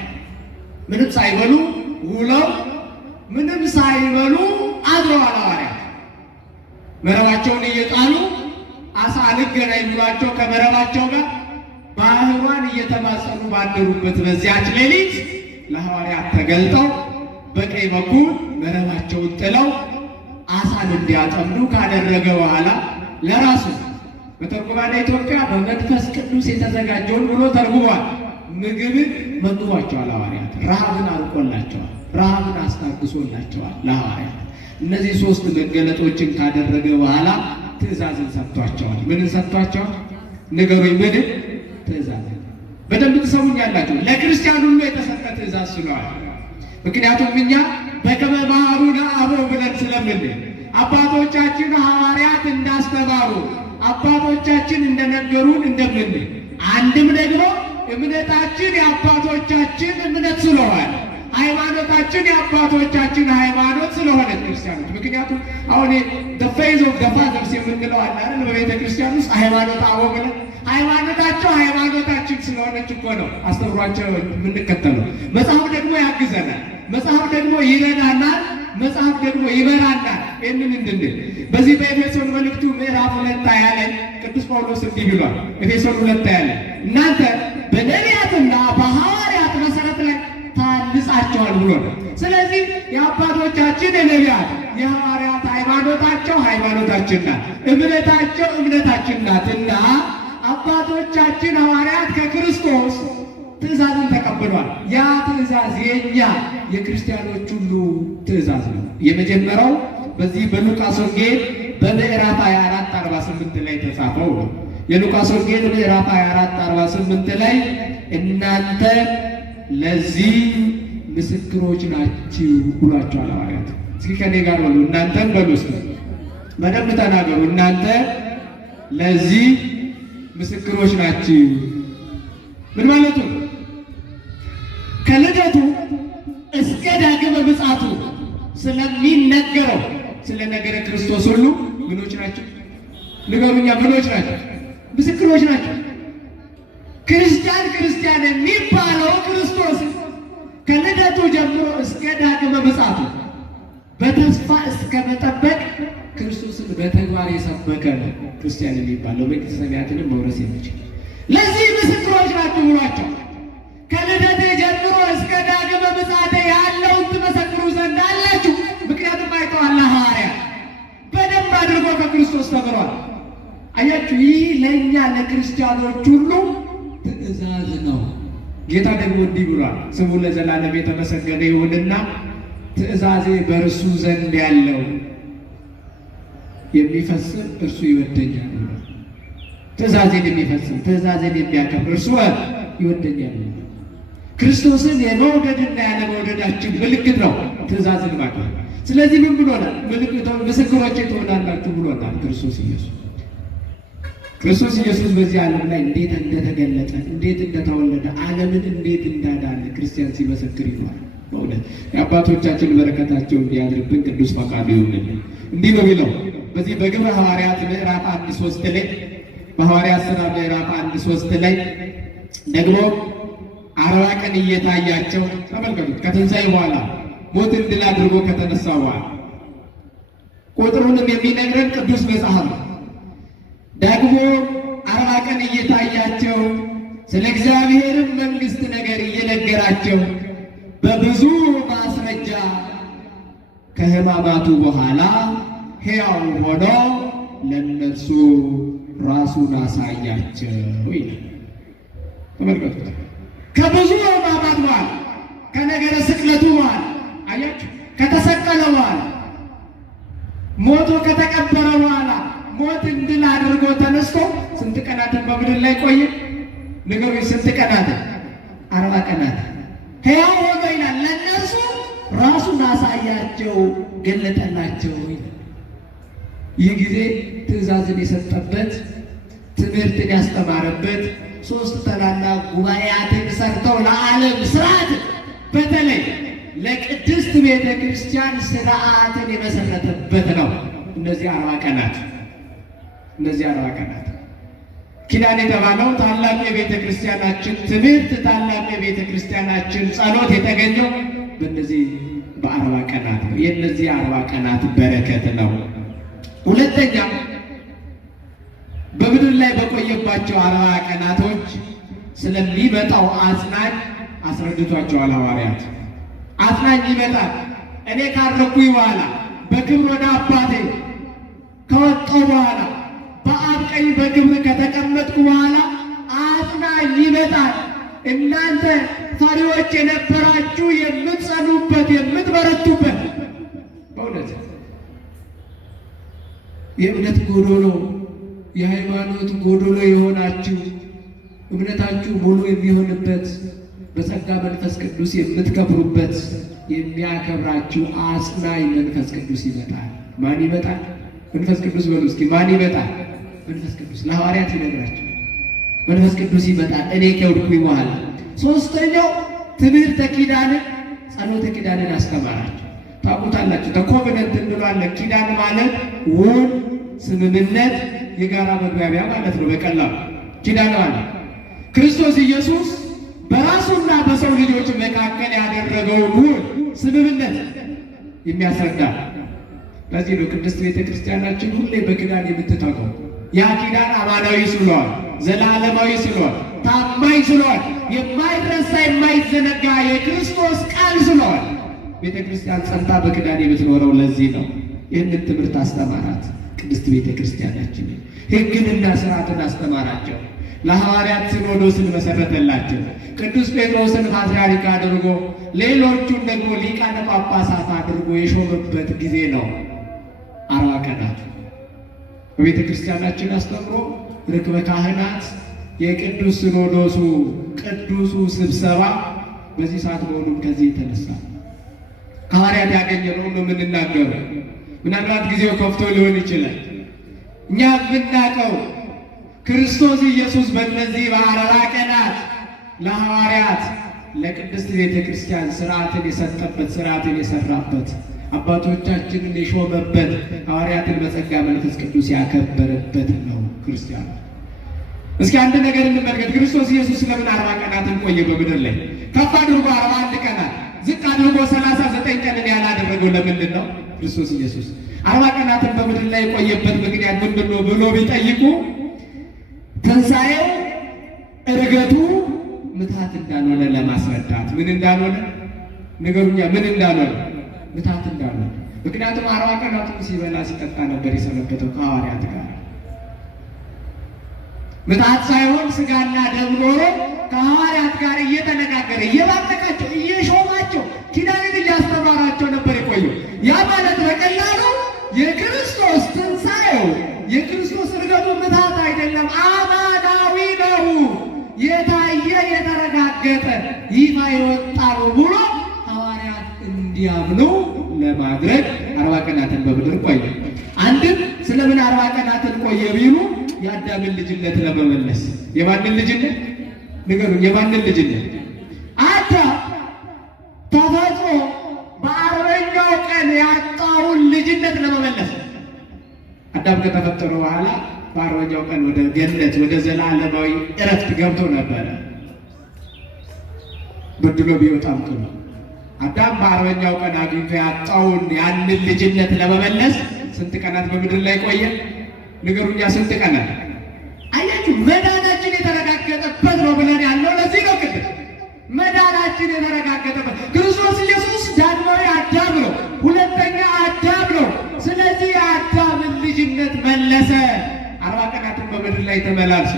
ምንም ሳይበሉ ውለው ምንም ሳይበሉ አድረዋል ሐዋርያት። መረባቸውን እየጣሉ አሳ አልገናኝ ብሏቸው ከመረባቸው ጋር ባህሯን እየተማጸኑ ባደሩበት በዚያች ሌሊት ለሐዋርያት ተገልጠው በቀኝ በኩል መረባቸውን ጥለው አሳን እንዲያጠምዱ ካደረገ በኋላ ለራሱ በተርጉማነ ኢትዮጵያ በመንፈስ ቅዱስ የተዘጋጀውን ብሎ ተርጉሟል። ምግብን መግቧቸዋል። ሐዋርያት ረሃብን አልቆላቸዋል። ረሃብን አስታግሶላቸዋል ለሐዋርያት። እነዚህ 3 መገለጦችን ካደረገ በኋላ ትእዛዝን ሰጥቷቸዋል። ምንን ሰጥቷቸዋል? ንገሩኝ። ምንን? ትእዛዝን። በደንብ ትሰሙኛላችሁ። ለክርስቲያን ሁሉ የተሰጠ ትእዛዝ ስለዋል ምክንያቱም እኛ በከመ መሃሩነ አበው ብለን ስለምን አባቶቻችን ሐዋርያት እንዳስተማሩ አባቶቻችን እንደነገሩን እንደምን አንድም ደግሞ እምነታችን የአባቶቻችን እምነት ስለሆነ ሃይማኖታችን የአባቶቻችን ሃይማኖት ስለሆነ ክርስቲያኖች ምክንያቱም አሁን the faith of the fathers የምንለው አለ አይደል? በቤተ ክርስቲያን ውስጥ ሃይማኖት አበው ብለን ሃይማኖታቸው ሃይማኖታችን ስለሆነች እኮ ነው አስተምሯቸው የምንከተለው። መጽሐፍ ደግሞ ያግዘናል፣ መጽሐፍ ደግሞ ይረዳናል፣ መጽሐፍ ደግሞ ይመራናል። ይህንን እንድንል በዚህ በኤፌሶን መልእክቱ ምዕራፍ 2 ላይ ቅዱስ ጳውሎስ እንዲህ ብሏል። ኤፌሶን 2 ላይ እናንተ በነቢያትና በሐዋርያት መሰረት ላይ ታንጻችኋል ብሎ ነው። ስለዚህ የአባቶቻችን የነቢያት የሐዋርያት ሃይማኖታቸው ሃይማኖታችን ናት፣ እምነታቸው እምነታችን ናትና አባቶቻችን ሐዋርያት ከክርስቶስ ትእዛዝን ተቀብሏል። ያ ትእዛዝ የኛ የክርስቲያኖች ሁሉ ትእዛዝ ነው። የመጀመሪያው በዚህ በሉቃስ ወንጌል በምዕራፍ 24:48 ላይ ተጻፈው ነው። የሉቃስ ወንጌል ምዕራፍ 24:48 ላይ እናንተ ለዚህ ምስክሮች ናችሁ ብሏቸዋል ሐዋርያት። እስኪ ከኔ ጋር በሉ፣ እናንተን በሉ፣ እስኪ በደንብ ተናገሩ። እናንተ ለዚህ ምስክሮች ናችሁ። ምን ማለቱ? ከልደቱ እስከ ዳግመ ምጽአቱ ስለሚነገረው ስለ ነገረ ክርስቶስ ሁሉ ምኖች ናቸው? ንገሩኛ፣ ምኖች ናቸው? ምስክሮች ናቸው። ክርስቲያን የሚባለው ክርስቶስ ከልደቱ ጀምሮ እስከ ዳግመ ምጽአቱ በተስፋ እስከ መጠበቅ ክርስቶስን በተግባር የሰበከ ነው ክርስቲያን የሚባለው መንግሥተ ሰማያትንም መውረስ የሚችል። ለዚህ ምስክሮች ናችሁ ብሏቸው ከልደቴ ጀምሮ እስከ ዳግመ ምጽአቴ ያለውን ትመሰክሩ ዘንድ አላችሁ። ምክንያቱም አይተዋል ሐዋርያት በደንብ አድርጎ ከክርስቶስ ተምሯል። አያችሁ፣ ይህ ለእኛ ለክርስቲያኖች ሁሉ ትእዛዝ ነው። ጌታ ደግሞ እንዲህ ብሏል፣ ስሙ ለዘላለም የተመሰገነ ይሁንና ትእዛዜ በእርሱ ዘንድ ያለው የሚፈጽም እርሱ ይወደኛል ብሏል። ትእዛዜን የሚፈጽም ትእዛዜን የሚያከብር እርሱ ይወደኛል። ክርስቶስን የመውደድና ያለመውደዳችን ምልክት ነው ትእዛዝን ማክበር። ስለዚህ ምን ብሎናል? ምስክሮቼ ትሆናላችሁ ብሎናል ክርስቶስ ኢየሱስ። ክርስቶስ ኢየሱስ በዚህ ዓለም ላይ እንዴት እንደተገለጠ፣ እንዴት እንደተወለደ፣ ዓለምን እንዴት እንዳዳነ ክርስቲያን ሲመሰክር ይኖራል። በእውነት የአባቶቻችን በረከታቸው እንዲያድርብን ቅዱስ ፈቃዱ ይሁንልን። እንዲህ ነው የሚለው በዚህ በግብረ ሐዋርያት ምዕራፍ 1:3 ላይ በሐዋርያት ሥራ ምዕራፍ 1:3 ላይ ደግሞ 40 ቀን እየታያቸው ተመልከቱት። ከትንሣኤ በኋላ ሞትን ድል አድርጎ ከተነሳ በኋላ ቁጥሩንም የሚነግረን ቅዱስ መጽሐፍ ነው። ደግሞ 40 ቀን እየታያቸው ስለ እግዚአብሔርም መንግሥት ነገር እየነገራቸው በብዙ ማስረጃ ከሕማማቱ በኋላ ሕያው ሆኖ ለእነርሱ ራሱን አሳያቸው ይላል። ተመልከቱት። ከብዙ ሕማማት በኋላ ከነገረ ስቅለቱ በኋላ አያችሁ፣ ከተሰቀለ በኋላ ሞቶ ከተቀበረ በኋላ ሞትን ድል አድርጎ ተነስቶ ስንት ቀናትን በምድር ላይ ቆየ? ንገሩኝ፣ ስንት ቀናትን? 40 ቀናት ሕያው ሆኖ ይላል ለእነርሱ ራሱን አሳያቸው፣ ገለጠላቸው ይላል። ይህ ጊዜ ትእዛዝን የሰጠበት ትምህርትን ያስተማረበት 3 ታላላቅ ጉባኤያትን ሰርተው ለዓለም ስርዓት በተለይ ለቅድስት ቤተ ክርስቲያን ስርዓትን የመሰረተበት ነው። እነዚህ 40 ቀናት ኪዳን የተባለው ታላቁ የቤተ ክርስቲያናችን ትምህርት፣ ታላቁ የቤተ ክርስቲያናችን ጸሎት የተገኘው በእነዚህ በ40 ቀናት ነው። የእነዚህ 40 ቀናት በረከት ነው። ሁለተኛ በምድር ላይ በቆየባቸው 40 ቀናቶች ስለሚመጣው አጽናኝ አስረድቷቸዋል ሐዋርያት። አጽናኝ ይመጣል። እኔ ካረኩኝ በኋላ በክብር ወደ አባቴ ከወጣሁ በኋላ በአብ ቀኝ በክብር ከተቀመጥኩ በኋላ አጽናኝ ይመጣል። እናንተ ፈሪዎች የነበራችሁ የምትጸኑበት፣ የምትበረቱበት በእውነት የእምነት ጎዶሎ የሃይማኖት ጎዶሎ የሆናችሁ እምነታችሁ ሙሉ የሚሆንበት በጸጋ መንፈስ ቅዱስ የምትከብሩበት የሚያከብራችሁ አጽናኝ መንፈስ ቅዱስ ይመጣል። ማን ይመጣል? መንፈስ ቅዱስ በሉ እስኪ። ማን ይመጣል? መንፈስ ቅዱስ። ለሐዋርያት ይነግራቸው መንፈስ ቅዱስ ይመጣል እኔ ከወድኩኝ በኋላ። ሶስተኛው ትምህርተ ኪዳንን ጸሎተ ኪዳንን አስተማራቸው። ታውቁታላችሁ። ተኮቨነንት እንለዋለን። ኪዳን ማለት ውል፣ ስምምነት፣ የጋራ መግባቢያ ማለት ነው። በቀላሉ ኪዳን ማለት ክርስቶስ ኢየሱስ በራሱና በሰው ልጆች መካከል ያደረገውን ውል፣ ስምምነት የሚያስረዳ። ለዚህ ነው ቅድስት ቤተ ክርስቲያናችን ሁሌ በኪዳን የምትተገው። ያ ኪዳን አማናዊ ስለሆነ፣ ዘላለማዊ ስለሆነ፣ ታማኝ ስለሆነ፣ የማይረሳ የማይዘነጋ የክርስቶስ ቃል ስለሆነ ቤተ ክርስቲያን ጸንታ በኪዳን የምትኖረው ለዚህ ነው። ይህንን ትምህርት አስተማራት ቅድስት ቤተ ክርስቲያናችን። ሕግንና ስርዓትን አስተማራቸው። ለሐዋርያት ሲኖዶስን መሰረተላቸው። ቅዱስ ጴጥሮስን ፓትርያርክ አድርጎ ሌሎቹን ደግሞ ሊቃነ ጳጳሳት አድርጎ የሾመበት ጊዜ ነው 40 ቀናት። በቤተ ክርስቲያናችን አስተምሮ ርክበ ካህናት የቅዱስ ሲኖዶሱ ቅዱሱ ስብሰባ በዚህ ሰዓት መሆኑን ከዚህ የተነሳ ሐዋርያት ያገኘነው ነው የምንናገረው። ምናልባት ጊዜው ከፍቶ ሊሆን ይችላል። እኛ የምናውቀው ክርስቶስ ኢየሱስ በእነዚህ በ40 ቀናት ለሐዋርያት ለቅድስት ቤተ ክርስቲያን ስርዓትን የሰጠበት፣ ስርዓትን የሰራበት፣ አባቶቻችንን የሾመበት፣ ሐዋርያትን በጸጋ መንፈስ ቅዱስ ያከበረበት ነው ክርስቲያኑ። እስኪ አንድ ነገር እንመልከት። ክርስቶስ ኢየሱስ ለምን 40 ቀናትን ቆየ በምድር ላይ? ከፍ አድርጎ 41 ቀናት፣ ዝቅ አድርጎ 39 ቀንን ያላደረገው ለምንድን ነው? ክርስቶስ ኢየሱስ 40 ቀናትን በምድር ላይ የቆየበት ምክንያት ምንድን ነው ብሎ ቢጠይቁ ትንሣኤው እርገቱ ምትሃት እንዳልሆነ ለማስረዳት። ምን እንዳልሆነ ንገሩኛ። ምን እንዳልሆነ? ምትሃት እንዳልሆነ። ምክንያቱም 40 ቀናቱን ሲበላ ሲጠጣ ነበር የሰነበተው ከሐዋርያት ጋር። ምትሃት ሳይሆን ስጋና ደም ኖሮ ከሐዋርያት ጋር እየተነጋገረ እየባረካቸው እየሾማቸው ኪዳንን እያስተማራቸው ነበር የቆየው። ያ ማለት በቀላሉ የክርስቶስ ትንሣኤው የክርስቶስ እርገቱ ምትሃት አይደለም፣ አማናዊ ነው። የታየ የተረጋገጠ ይፋ የወጣ ነው ብሎ ሐዋርያት እንዲያምኑ ለማድረግ 40 ቀናትን በምድር ቆየ። አንድም ስለምን 40 ቀናትን ቆየ ቢሉ የአዳምን ልጅነት ለመመለስ። የማንን ልጅነት ንገሩኝ? የማንን ልጅነት? አዳም ተፈጥሮ በ40ኛው ቀን ያጣውን ልጅነት ለመመለስ። አዳም ከተፈጠረ በኋላ በ40ኛው ቀን ወደ ገነት ወደ ዘላለማዊ እረፍት ገብቶ ነበረ። በድሎ ቢወጣም ቅሉ አዳም በ40ኛው ቀን አግኝቶ ያጣውን ያንን ልጅነት ለመመለስ ስንት ቀናት በምድር ላይ ቆየ? ንገሩኛ፣ ስንት ቀናት? አያችሁ፣ መዳናችን የተረጋገጠበት ነው ብለን ያለው ለዚህ ነው። ቅድም መዳናችን የተረጋገጠበት ክርስቶስ ኢየሱስ ዳግማዊ አዳም ነው፣ ሁለተኛ አዳም ነው። ስለዚህ የአዳምን ልጅነት መለሰ። 40 ቀናትን በምድር ላይ ተመላልሶ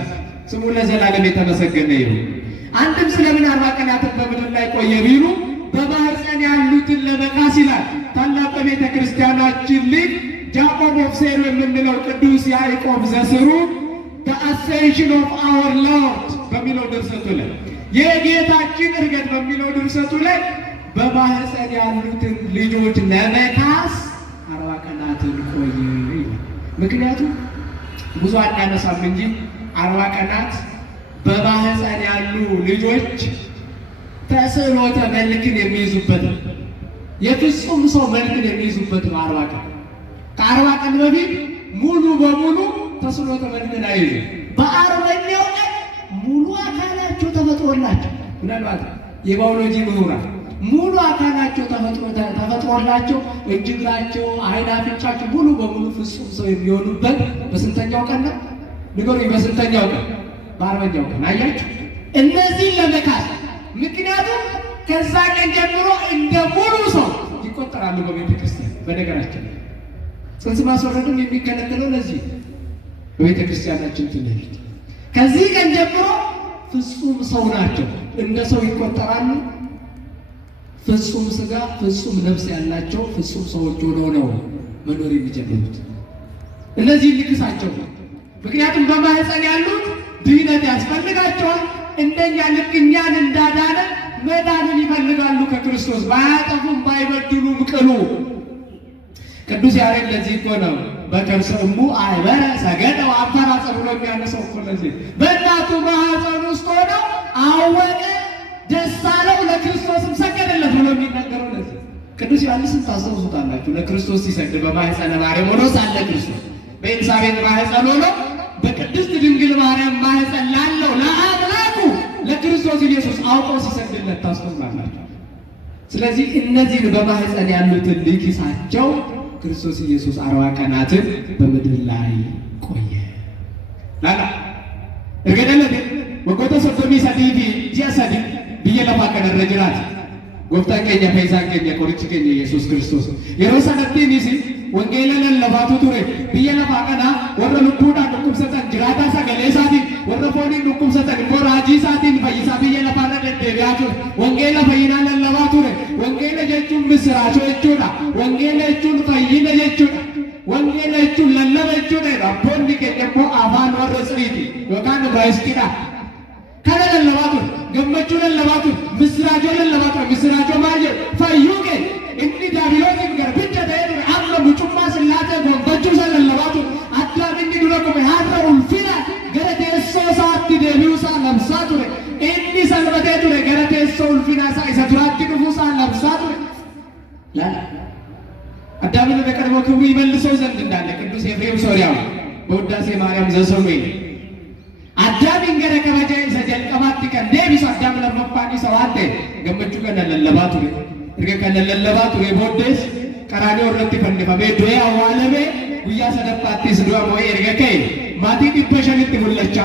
ስሙ ለዘላለም የተመሰገነ ይሁን። አንድም ስለምን 40 ቀናትን በምድር ላይ ቆየ ቢሉ በማኅፀን ያሉትን ለመካስ ይላል። ታላቅ ቤተ ክርስቲያናችን ሊቅ ጃኮብ ኦፍ ሴሩ የምንለው ቅዱስ ያዕቆብ ዘስሩ the ascension of our Lord በሚለው ድርሰቱ ላይ የጌታችን እርገት በሚለው ድርሰቱ ላይ በማኅፀን ያሉትን ልጆች ለመካስ 40 ቀናትን ቆየ ይላል። ምክንያቱም ብዙ አናነሳም እንጂ 40 ቀናት በማኅፀን ያሉ ልጆች ተስዕሎተ መልክን የሚይዙበት የፍጹም ሰው መልክን የሚይዙበት 40 ቀን። ከ40 ቀን በፊት ሙሉ በሙሉ ተስዕሎተ መልክን አይይዙ። በ40ኛው ቀን ሙሉ አካላቸው ተፈጥሮላቸው፣ ምናልባት የባዮሎጂ ምሁራን ሙሉ አካላቸው ተፈጥሮላቸው እጅ እግራቸው፣ ዓይን አፍንጫቸው ሙሉ በሙሉ ፍጹም ሰው የሚሆኑበት በስንተኛው ቀን ነው? ንገሩኝ። በስንተኛው ቀን? በ40ኛው ቀን። አያችሁ፣ እነዚህን ለመካስ። ምክንያቱም ከዛ ቀን ጀምሮ እንደ ሙሉ ሰው ይቆጠራሉ በቤተ ክርስቲያን። በነገራችን ጽንስ ማስወረድም የሚከለከለው ለዚህ በቤተ ክርስቲያናችን ትምህርት ከዚህ ቀን ጀምሮ ፍጹም ሰው ናቸው፣ እንደ ሰው ይቆጠራሉ። ፍጹም ስጋ ፍጹም ነፍስ ያላቸው ፍጹም ሰዎች ሆነው ነው መኖር የሚጀምሩት። እነዚህ ልክሳቸው። ምክንያቱም በማኅፀን ያሉት ድህነት ያስፈልጋቸዋል። እንደኛ ልክ እኛን እንዳዳነ መዳንን ይፈልጋሉ ከክርስቶስ ባያጠፉም ባይበድሉም ቅሉ። ቅዱስ ያሬድ ለዚህ እኮ ነው በከርሰ እሙ አይበረ ሰገደው አፈራጸ ብሎ የሚያነሳው እኮ ለዚህ በእናቱ ማኅፀን ውስጥ ሆነው አወቀ ደስ አለው ለክርስቶስም ሰገደለት ብሎ የሚናገረው ለዚህ። ቅዱስ ዮሐንስን ታስታውሱታላችሁ። ለክርስቶስ ሲሰግድ በማኅፀነ ማርያም ሆኖ ሳለ ክርስቶስ በኤልሳቤጥ ማኅፀን ሆኖ በቅድስት ድንግል ማርያም ማኅፀን ላለው ለአምላኩ ለክርስቶስ ኢየሱስ አውቆ ሲሰግድለት ታስታውሳላችሁ። ስለዚህ እነዚህን በማኅፀን ያሉትን ሊኪሳቸው ክርስቶስ ኢየሱስ 40 ቀናትን በምድር ላይ ቆየ። ላላ እርገደለት ወቆቶ ሶዶሚ ሰዲዲ ጂያሰዲ ብዬ ለፋ ከነረ ጅራት ጎፍታን ቀኛ ፈይሳን ቀኛ ቆርጭ ቀኛ ኢየሱስ ክርስቶስ የሮሳነቲን ይሲ ወንጌላ ለለባቱ ቱሬ ብዬ ለፋ ከና ወረ ልቡዳ ዱኩምሰተን ጅራታ ሰገሌ ሳቲ ወረ ፎኒ ዱኩምሰተን ሞራጂ ሳቲን ፈይሳ ብዬ ለፋ ደደቢያቱ ወንጌላ ፈይና ለለባቱ ቱሬ ወንጌላ ጀቹን ምስራቾ ጀቹና ወንጌላ ጀቹን ፈይና ጀቹና ወንጌላ ጀቹን ለለበ ጀቹና አፖንዲ ከጀሞ አፋን ወረ ጽሪቲ ወካን ብራይስቲና ከነ ለለባቱ ገመቹ ለለባቱ ምስራቾ ለለባቱ ምስራቾ ማየ ፈዩቄ እንዲ ዳቢሎስ ገር ብቻ ተይሩ አምነ ሙጩማ ስላተ ጎንበቹ ለለባቱ አዳም እንዲ ዱረቆ ሀረ ኡልፊና ገረቴ ሶሳቲ ደቢውሳ ለምሳቱ እንዲ ሰልበቴቱ ገረቴ ሶልፊና ሳይሰቱራቲ ዱፉሳ ለምሳቱ ላ አዳምን በቀድሞ ክብሩ ይመልሰው ዘንድ እንዳለ ቅዱስ ኤፍሬም ሶርያዊ በውዳሴ ማርያም ዘሰሙይ አዳም እንገረ ከበጀ ሰጀልቀማት ከን ደቢስ አዳም ለመፋኒ ሰዋቴ ገመቹ ከነ ለለባቱ እርገ ከነ ለለባቱ ቦዴስ ቀራኒ ወረቲ ፈንደፈ ዶያ አዋለበ ጉያ ሰደጣቲስ ዶያ ሞይ እርገ ከይ ማቲ ዲበሸንት ሙለቻ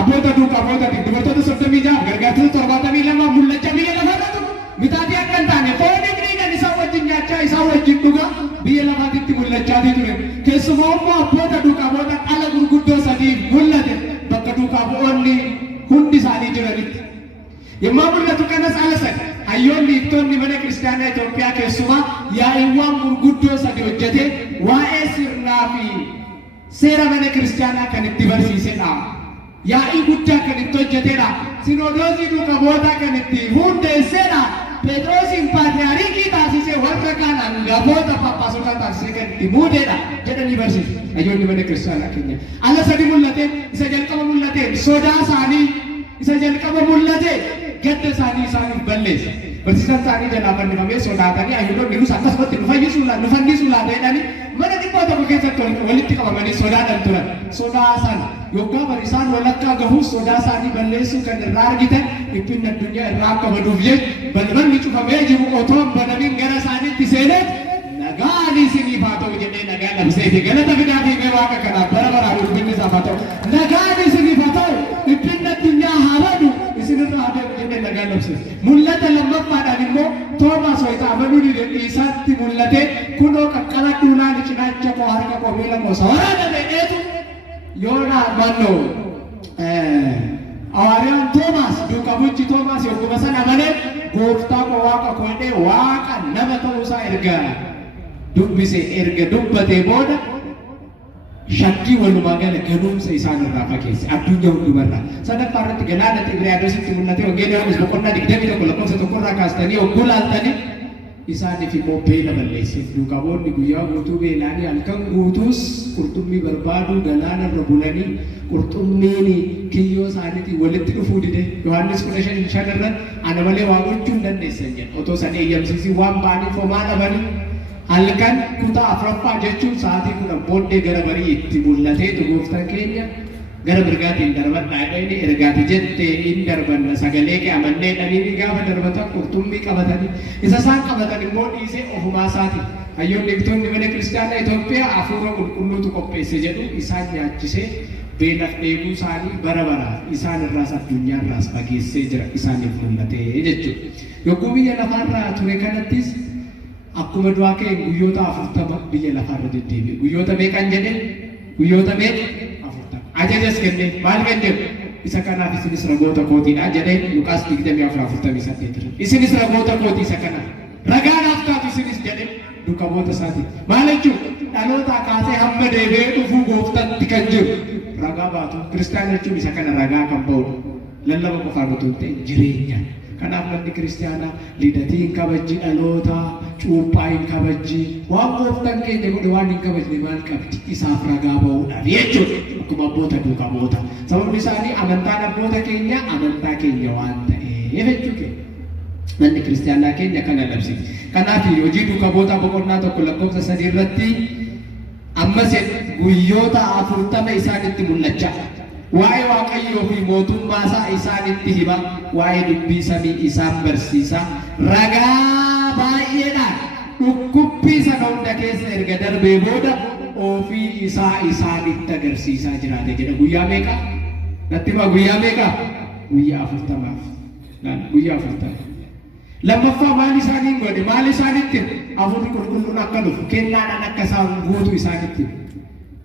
አቦተ ዱቃ አቦተ ዲበርቶ ሰደሚጃ ገርጋቱ ተርባታ ሚለማ ሙለቻ ሚለ ለማረቱ ሚታቲ አቀንታኔ ፎኒ ግሪገን ይሳወጅኛቻ ይሳወጅ ዱጋ ብየ ለማቲ ሙለቻ ዲቱሬ ከስሞሞ አቦተ ዱቃ አቦተ ቃለ ጉርጉዶ ሰዲ ሙለተ በከዱቃ ቦኒ ሁንዲ ሳኒ ጅረኒት የማሙለቱ ከነስ አለሰን አዮን ኢፍቶኒ በነ ክርስቲያና ኢትዮጵያ ከሱማ ያይዋን ጉርጉዶ ሰዲ ወጀቴ ዋኤ ሲርናፊ ሴራ በነ ክርስቲያና ከንቲ በርሲሴና ያኢ ጉዳ ከንቲ ወጀቴና ሲኖዶሲ ዱቃ ቦታ ከንቲ ሁንዴሴና ጴጥሮሲን ፓትርያርኪ ታሲሴ ወረካና ጋቦታ ጳጳሶታ ታሲሴ ከንቲ ሙዴና ጀደኒ በርሲስ አዮን በነ ክርስቲያና ከኛ አለሰዲ ሙለቴ ይሰጀልቀበ ሙለቴ ሶዳ ሳኒ ይሰጀልቀበ ሙለቴ ገደ ሳኒ ሳኒ በለስ በርሲሰን ሳኒ ጀላ ፈንድፈሜ ሶዳታኒ አዩዶ ሚሉስ አከስበት ንፈኒሱላ ደዳኒ መነ ዲቦታ በከሰቶ ወልቲ ቀበመኒ ሶዳ ደንቱረ ሶዳ ሳኒ ዮጋ በሪሳን ወለካ ገሁ ሶዳ ሳኒ በለሱ ከንራርጊተ ኢፕነ ዱንያ ራቀ በዱብየ በልበን ጩፈሜ ጅቡ ኦቶም በነሚን ገረ ሳኒ ትሴለት ነጋሊ ሲኒ ፋቶ ጀኔ ነጋ ለብሰይት ገለተ ፍዳፊ ገባከ ከና በረበራ ዱብን ዛፋቶ ነጋሊ ሲኒ ፋቶ ኢፕነ ዱንያ ሀበዱ ሲንራ ሀደ ጀኔ ነጋ ለብሰ ሙለተ ለመፋዳ ዲሞ ቶማስ ወይታ አመኑኒ ኢሳቲ ሙለቴ ኩኖ ቀቀላ ዱና ልጭናቸ ቆሃርቀ ቆሜለ ቆሰወራ ደደቱ ዮና ማኖ አዋሪያን ቶማስ ዱቀቡቺ ቶማስ የጉመሰን አመኔ ጎፍታ ቆዋቀ ኮኔ ዋቃ ነበተውሳ ኤርጋ ዱብሴ ኤርገ ዱበቴ ቦደ ሸኪ ወሉማገለ ገኑምሰ ኢሳን ራፋ ኬስ አዱኛው ዱበራ ሰነፋረት ገናለ ትግሪያዶስ ትሙነቴ ወገዳውስ በቆና ዲግደሚ ተቆለቆሰ ተቆራ ካስተኒ ወጉላልተኒ ኢሳን ፊሞ ቤለ በለይስ ዱቀቦን ጉያ ጉቱ ቤላኒ አልከን ጉቱስ ቁርጡሚ በርባዱ ገናለ ረቡለኒ ቁርጡሚኒ ኪዮ ሳንቲ ወልት ዱፉ ዲደ ዮሐንስ ቁለሸን ሸነረ አነመሌ ዋጎቹ እንደነሰኘ ኦቶ ሰኔ የምሲሲ ዋን ባኒ ፎማ ለበኒ halkan kuta afraffaa jechuun sa'aatii 10 booddee gara barii itti mul'atee gooftaan keenya gara mirgaatiin darbadhaa dhayni ergaati jettee in darbanna sagalee kee amannee dhaniini gaafa darbatan qurxummii qabatanii isa isaan qabatan immoo dhiisee ofumaa isaati hayyoonni bitoonni mana kiristaanaa Itoophiyaa hafuura qulqulluutu qopheesse jedhu isaan nyaachisee beelaf dheebuu isaanii bara baraaf isaan irraas addunyaa irraas fageessee jira isaaniif mul'atee jechuudha. Yogguu biyya lafaarraa ture kanattis akkuma du'aa kee guyyoota 40 biyya lafaarra deddeebi'e. Guyyoota meeqan jedhe? Guyyoota meeqa? 40. Ajajas kenne maal kenne? Isa kanaaf isinis ragoota kootiidha jedhee Luqaas 24:48. Isinis ragoota kootii isa kanaaf. Ragaadhaaf taatu isinis jedhe duuka boota isaati. Maal jechuudha? Dhaloota kaasee hamma deebi'ee dhufuu gooftatti kan jiru ragaa baatu. Kiristaana jechuun isa kana ragaa kan ba'udha. Lallaba qofaan otoo hin ta'in jireenyaan. Kanaaf manni kiristaanaa lidaatii hin kabajji dhaloota cuuphaa hin kabajji waan gooftaan keenya godhe waan hin kabajne maal qabdi isaaf ragaa ba'uudhaaf jechuudha akkuma abboota duukaa boota sababni isaanii amantaan abboota keenya amantaa keenya waan ta'eef jechuudha manni kiristaanaa keenya kana labsiti kanaaf hojii duukaa boota boqonnaa tokko lakkoofsa 3 irratti ammas guyyoota 40 isaanitti mul'achaa waa'ee waaqayyoo fi mootummaa isaa isaanitti hima waa'ee dubbii samii isaan barsiisa ragaa baay'eedhaan dhukkubbii sana hunda keessa erga darbee booda ofii isaa isaanitti agarsiisaa jiraate jedha guyyaa meeqa natti hima guyyaa meeqa guyyaa 40 guyyaa 40 lammaffaa maal isaaniin godhe maal isaanitti hafuurri qulqulluun akka dhufu kennaadhaan akka isaan guutu isaanitti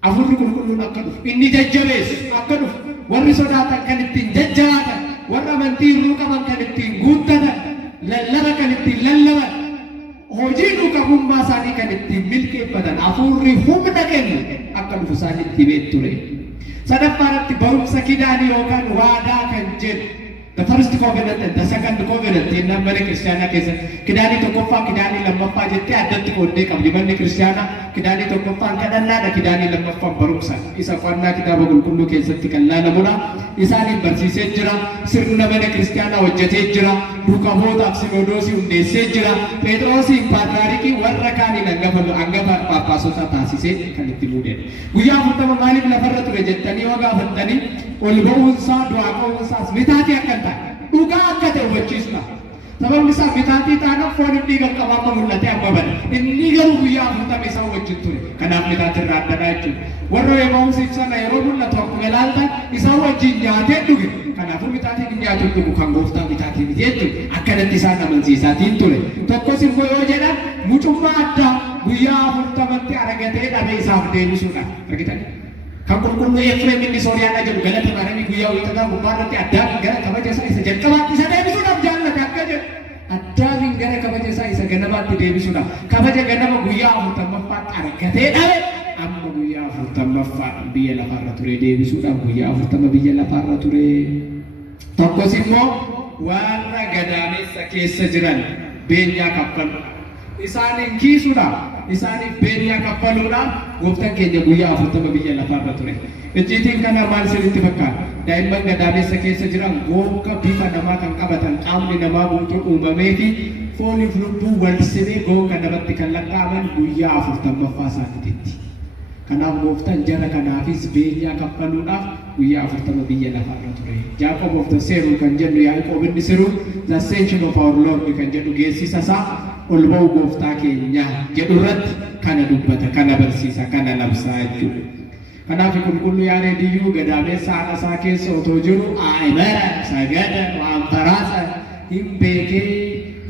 hafuurri qulqulluun akka dhufu inni jajjabeessu akka dhufu warri sodaatan kan ittiin jajjabaatan warra amantii irruu qaban kan ittiin guuttatan lallaba kan ittiin lallaban hojii duukamummaa isaanii kan ittiin milkeeffatan hafuurri humna kennu akka dhufu isaanitti beet ture sadaffaarratti barumsa kidaanii yookaan waadaa kan jedhu the first covenant and the second covenant in mana kiristaanaa keessa kidaanii tokkoffaa kidaanii lammaffaa jettee addatti qoodee qabdi manni kiristaanaa kidaanii tokkoffaan kadhannaadha kidaanii lammaffaan barumsa isa qo'annaa kitaaba qulqulluu keessatti kan laalamudha isaaniin barsiisee jira sirna mana kiristaanaa hojjetee jira duukaa bootaaf sinodoosii hundeessee jira Phexrosiin paatriyaarikii warra kaaniin hangafa paappaasota taasisee kan itti muudedha guyyaa 40 maaliif lafarra ture jettanii yoo gaafattanii ol ba'uunsaa du'aa ka'uunsaas mitaatii akka dhugaa akka ta'e hubachiisna sababni isaa mitaatii taanaaf foon inni qaqqabaama mul'ate amma bada inni garuu guyyaa 40 isaa wajjin ture kanaaf mitaatii irraa addanaa jechuudha warra Emmaus sana yeroo mul'atu akkuma ilaaltan isaa wajjin nyaatee dhuge kanaafuu mitaatiin nyaatu dhugu kan gooftaa mitaatii miti jechuudha akkanatti isaan amansiisaatiin ture tokkos immoo yoo jedhan mucummaa addaa guyyaa 40tti argatee dhabe isaaf deebisuudha argitanii kan qulqulluu Efreem inni Sooriyaadhaa jedhu galata maramii guyyaa wiixataa gubbaarratti Addaamiin gara kabaja isaa isa jalqabaatti isa deebisuudhaaf jaallate akka jedhu Addaamiin gara kabaja isaa isa ganamaatti deebisuudhaaf kabaja ganama guyyaa 40ffaatti argatee dhabe amma guyyaa 40ffaadhaan biyya lafaarra ture deebisuudhaaf guyyaa 40 biyya lafaarra ture tokkos immoo warra gadaamessa keessa jiran beenyaa kaffalu isaaniin kiisuudhaaf isaaniif beenyaa kaffaluudhaan gooftaan keenya guyyaa 40 biyya lafaarra ture icciitiin kana maal sirriitti fakkaata daa'imman gadaamessa keessa jiran goonqa bifa namaa kan qabatan qaamni namaa guutuu uumamee fi fooniif lubbuu wal simee goonqa namatti kan lakkaa'aman guyyaa 40ffaa isaaniititti kanaaf gooftaan jara kanaafis beenyaa kaffaluudhaaf guyyaa 40 biyya lafaarra ture Jaaqoob of the Seeruu kan jedhu Yaaqoob inni siruu the ascension of our Lord kan jedhu geessisa isaa ol ba'uu gooftaa keenya jedhu irratti kana dubbata kana barsiisa kana labsaa jechuudha kanaaf qulqulluu Yaareediyyuu gadaamessa haadha isaa keessa otoo jiru aayibara sagada waan faraasa hin beekee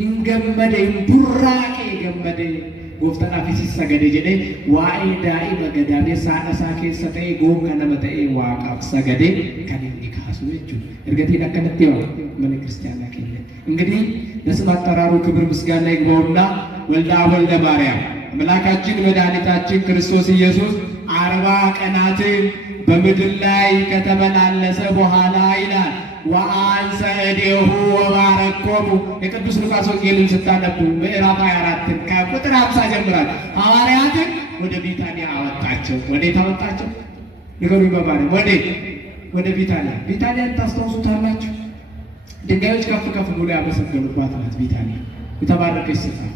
hin gammade hin burraaqee gammade gooftaadhaafis sagade jedhee waa'ee daa'ima gadaamessa haadha isaa keessa ta'e goonqa nama ta'e waaqaaf sagade kan inni kaasu jechuudha ergatiin akkanatti mana kiristaanaa keenya እንግዲህ ለስም አጠራሩ ክብር ምስጋና ይግባውና ወልደ ማርያም አምላካችን መድኃኒታችን ክርስቶስ ኢየሱስ 40 ቀናትን በምድር ላይ ከተመላለሰ በኋላ ይላል ወአንሰ እዴሁ ወባረኮሙ የቅዱስ ሉቃስ ወንጌልን ስታነቡ ምዕራፍ 24 ከቁጥር 50 ጀምራል ሐዋርያትን ወደ ቢታንያ አወጣቸው ወዴት አወጣቸው ንገሩ ይባባል ወደ ቢታንያን ታስታውሱታላችሁ ድንጋዮች ከፍ ከፍ ብሎ ያመሰገኑባት ናት ቢታንያ የተባረከች ስፍራ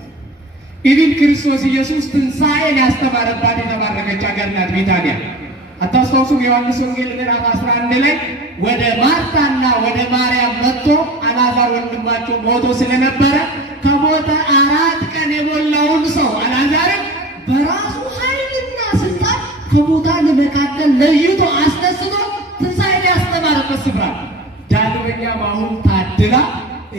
ኢቭን ክርስቶስ ኢየሱስ ትንሣኤን ያስተማረባት የተባረከች ሀገር ናት ቢታንያ አታስታውሱም ዮሐንስ ወንጌል ምዕራፍ 11 ላይ ወደ ማርታና ወደ ማርያም መጥቶ አልዓዛር ወንድማቸው ሞቶ ስለነበረ ከሞተ 4 ቀን የሞላውን ሰው አልዓዛርን በራሱ ኃይልና ስልጣን ከሙታን መካከል ለይቶ አስነስቶ ትንሣኤን ያስተማረበት ስፍራ ዳግመኛ አሁን ታድላ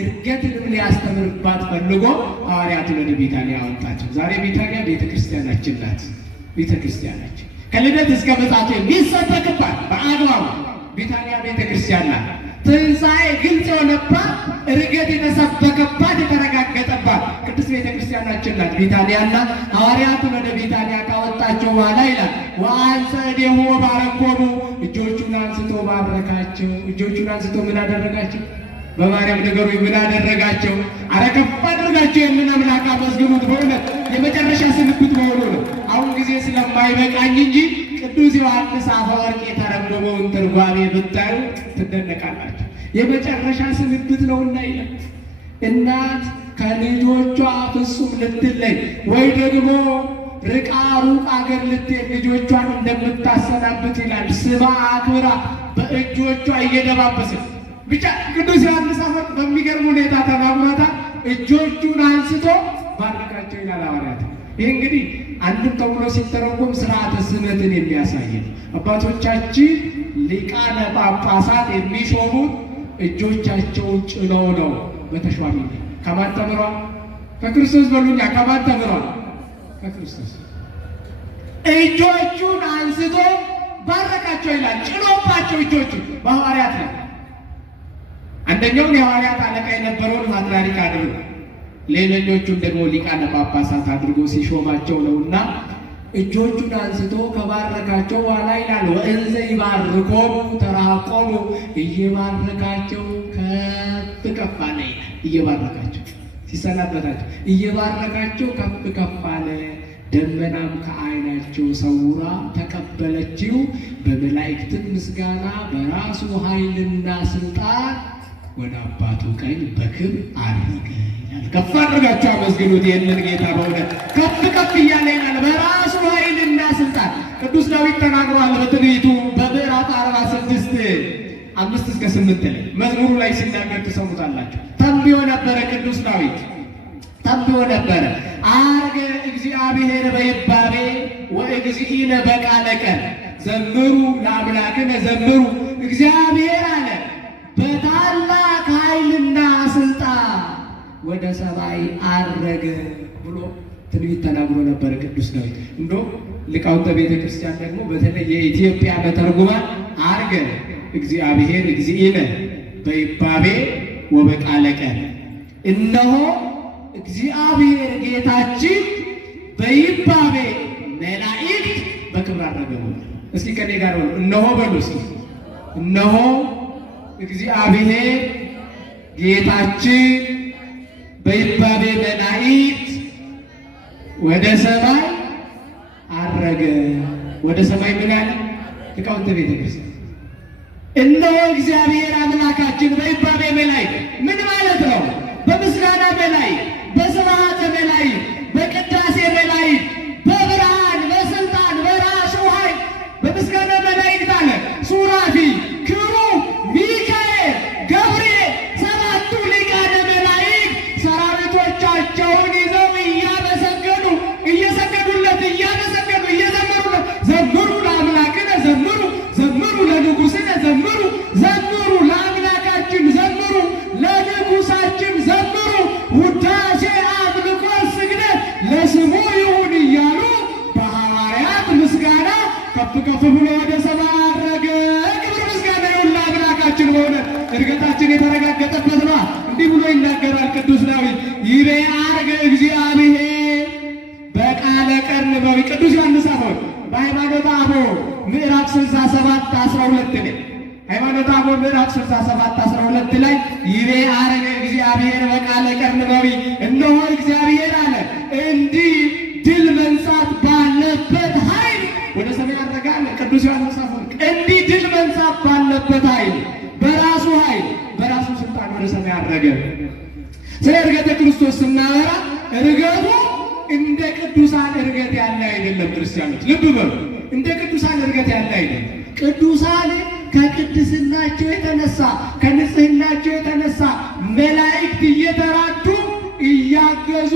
እርገትንም ሊያስተምርባት ፈልጎ ሐዋርያትን ወደ ቢታንያ አወጣቸው። ዛሬ ቢታንያ ቤተክርስቲያናችን ናት። ቤተክርስቲያናችን ከልደት እስከ ምጽአት የሚሰበክባት በአግባቡ ቢታንያ ቤተክርስቲያን ናት። ትንሣኤ ግልጽ የሆነባት እርገት የተሰበከባት የተረጋገጠባት ቅድስት ቤተክርስቲያናችን ናት ቢታንያና ሐዋርያትን ወደ ቢታንያ ካወጣቸው በኋላ ይላል ወአንሰ እዴሁ ወባረኮሙ እጆቹን አንስቶ ባረካቸው። እጆቹን አንስቶ ምን አደረጋቸው? በማርያም ንገሩኝ፣ ምን አደረጋቸው? አረ ከፍ አድርጋቸው የምን አምላክ አመስግኑት። በእውነት የመጨረሻ ስንብት መሆኑ ነው። አሁን ጊዜ ስለማይበቃኝ እንጂ ቅዱስ ዮሐንስ አፈወርቅ የተረጎመውን ትርጓሜ ብታዩ ትደነቃላችሁ። የመጨረሻ ስንብት ነውና ይላል እናት ከልጆቿ ፍጹም ልትለይ ወይ ደግሞ ርቃ ሩቅ አገር ልትሄድ ልጆቿን እንደምታሰናብት ይላል። ስማ አክብራ በእጆቿ እየደባበሰች ብቻ ቅዱስ ዮሐንስ አፈወርቅ በሚገርም ሁኔታ ተናግሯታል። እጆቹን አንስቶ ባረካቸው ይላል ሐዋርያት። ይህ እንግዲህ አንድም ተብሎ ሲተረጎም ስርዓተ ስመትን የሚያሳይ ነው። አባቶቻችን ሊቃነ ጳጳሳት የሚሾሙት እጆቻቸውን ጭነው ነው በተሿሚ ከማን ተምሯል? ከክርስቶስ በሉኛ። ከማን ተምሯል? ከክርስቶስ። እጆቹን አንስቶ ባረካቸው ይላል። ጭኖባቸው እጆቹን በሐዋርያት ነው። አንደኛውን የሐዋርያት አለቃ የነበረውን ፓትርያርክ አድርጎ ሌሎቹን ደግሞ ሊቃነ ጳጳሳት አድርጎ ሲሾማቸው ነውና እጆቹን አንስቶ ከባረካቸው በኋላ ይላል ወእንዘ ይባርኮሙ ተራቆሙ፣ እየባረካቸው ከፍ ከፍ አለ ይላል። እየባረካቸው ሲሰናበታቸው እየባረካቸው ከፍ ከፍ አለ። ደመናም ከዓይናቸው ሰውራ ተቀበለችው። በመላእክትም ምስጋና በራሱ ኃይልና ስልጣን ወደ አባቱ ቀኝ በክብር አረገ ይላል። ከፍ አድርጋችሁ አመስግኑት ይህንን ጌታ። በእውነት ከፍ ከፍ እያለ ይላል በራሱ ኃይልና ስልጣን። ቅዱስ ዳዊት ተናግሯል በትንቢቱ በምዕራፍ 46 5-8 ላይ መዝሙሩ ላይ ሲናገር ትሰሙታላችሁ። ተንብዮ ነበረ ቅዱስ ዳዊት ተንብዮ ነበረ። አርገ እግዚአብሔር በይባቤ ወእግዚእነ በቃለ ቀን ዘምሩ ለአምላክነ ዘምሩ። እግዚአብሔር አለ በታላቅ ኃይልና ስልጣን ወደ ሰማይ አረገ ብሎ ትንቢት ተናግሮ ነበረ ቅዱስ ዳዊት። እንደውም ሊቃውንተ ቤተ ክርስቲያን ደግሞ በተለይ የኢትዮጵያ መተርጉማን አርገ እግዚአብሔር እግዚእነ በይባቤ ወበቃለ ቀን፣ እነሆ እግዚአብሔር ጌታችን በይባቤ መላእክት በክብር አረገ። እስኪ ከኔ ጋር በሉ እነሆ በሉ እስኪ እነሆ እግዚአብሔር ጌታችን በይባቤ መላእክት ወደ ሰማይ አረገ። ወደ ሰማይ ምን አለ? ሊቃውንተ ቤተ ክርስቲያን እነሆ እግዚአብሔር አምላካችን በይባቤ መላእክት ምን ማለት ነው? በምስጋና መላእክት፣ በስብሐተ መላእክት፣ በቅዳሴ መላእክት፣ በብርሃን በስልጣን በራሱ ኃይል በምስጋና መላእክት አለ ሱራፊ፣ ኪሩብ፣ ሚካኤል፣ ገብርኤል ሰባቱ ሊቃነ መላእክት ሰራዊቶቻቸውን ይዘው እያመሰገኑ እየሰገዱለት እያመሰገኑ እየዘመሩለት ዘምሩ ለአምላክነ ዘምሩ ዘምሩ ለንጉሥነ ዘምሩ ዘምሩ ለአምላካችን ዘምሩ ለንጉሳችን ዘምሩ ውዳሴ አምልኮ ስግደት ለስሙ ይሁን እያሉ በሐዋርያት ምስጋና ከፍ ከፍ ብሎ ወደ ሰማይ አረገ። ክብር ምስጋና ይሁን ለአምላካችን። በእውነት እድገታችን የተረጋገጠበት ነው። እንዲህ ብሎ ይናገራል ቅዱስ ዳዊት ይቤ አርገ እግዚአብሔር በቃለ ቀርን በዊ ቅዱስ ዮሐንስ አፈወርቅ በሃይማኖተ አበው ምዕራፍ 67 12 ላይ ሃይማኖተ አበው ምዕራፍ 67 12 ላይ ይቤ አረገ እግዚአብሔር በቃለ ቀርን በዊ እነሆ እግዚአብሔር አለ እንዲህ ድል መንሳት ባለበት ኃይል ወደ ሰማይ አረገ አለ ቅዱስ ዮሐንስ አፈወርቅ። እንዲህ ድል መንሳት ባለበት ኃይል በራሱ ኃይል በራሱ ስልጣን ወደ ሰማይ አረገ። ስለ እርገተ ክርስቶስ ስናወራ እርገቱ እንደ ቅዱሳን እርገት ያለ አይደለም። ክርስቲያኖች ልብ በሉ፣ እንደ ቅዱሳን እርገት ያለ አይደለም። ቅዱሳን ከቅድስናቸው የተነሳ ከንጽህናቸው የተነሳ መላእክት እየተራዱ እያገዙ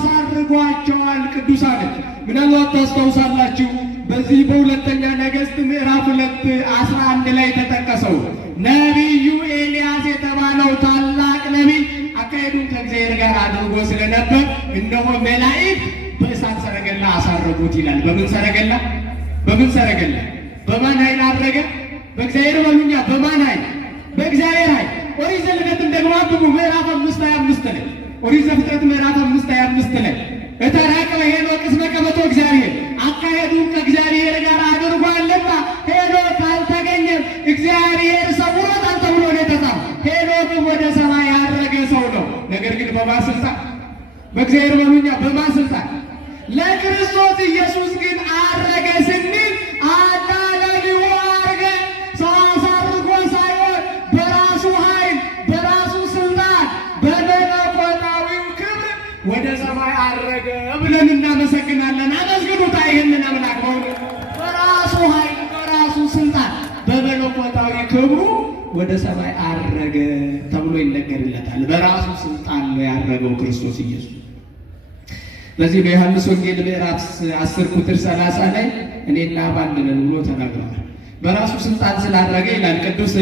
ያሳርጓቸዋል። ቅዱሳን ምናልባት ታስታውሳላችሁ በዚህ በሁለተኛ ነገሥት ምዕራፍ 2:11 ላይ ተጠቀሰው ነቢዩ ኤልያስ የተባለው ታላቅ ነቢይ አካሄዱን ከእግዚአብሔር ጋር አድርጎ ስለነበር እነሆ መላእክት በእሳት ሰረገላ አሳረጉት ይላል። በምን ሰረገላ? በምን ሰረገላ? በማን ኃይል አድረገ? በእግዚአብሔር በሉኛ። በማን ኃይል? በእግዚአብሔር ኃይል። ኦሪት ዘፍጥረት ደግሞ አንብቡ ምዕራፍ 5:25 ላይ ኦሪት ዘፍጥረት ምዕራፍ 5:25 ላይ እተራቀበ ሄኖክ እስመ ቀበቶ እግዚአብሔር አካሄዱን ከእግዚአብሔር ጋር አድርጓልና ሄኖክ አልተገኘም እግዚአብሔር ሰውሮታል ተብሎ ነው የተጻፈው። ሄኖክም ወደ በእግዚአብሔር በሉኛ በማን ስልጣን? ለክርስቶስ ኢየሱስ ግን አረገ ስንል አዳለሊሁ አረገ ሰው አሳርጎ ሳይሆን በራሱ ኃይል በራሱ ስልጣን በመለኮታዊው ክብር ወደ ሰማይ አረገ ብለን እናመሰግናለን። አመስግኑታ ይህንን አምላክ በራሱ ኃይል በራሱ ስልጣን በመለኮታዊ ክብሩ ወደ ሰማይ አረገ ተብሎ ይነገርለታል። በራሱ ስልጣን ነው ያረገው ክርስቶስ ኢየሱስ። ለዚህ በዮሐንስ ወንጌል ምዕራፍ 10 ቁጥር 30 ላይ እኔና ባንድ ነን ብሎ ተናግሯል። በራሱ ስልጣን ስላረገ ይላል ቅዱስ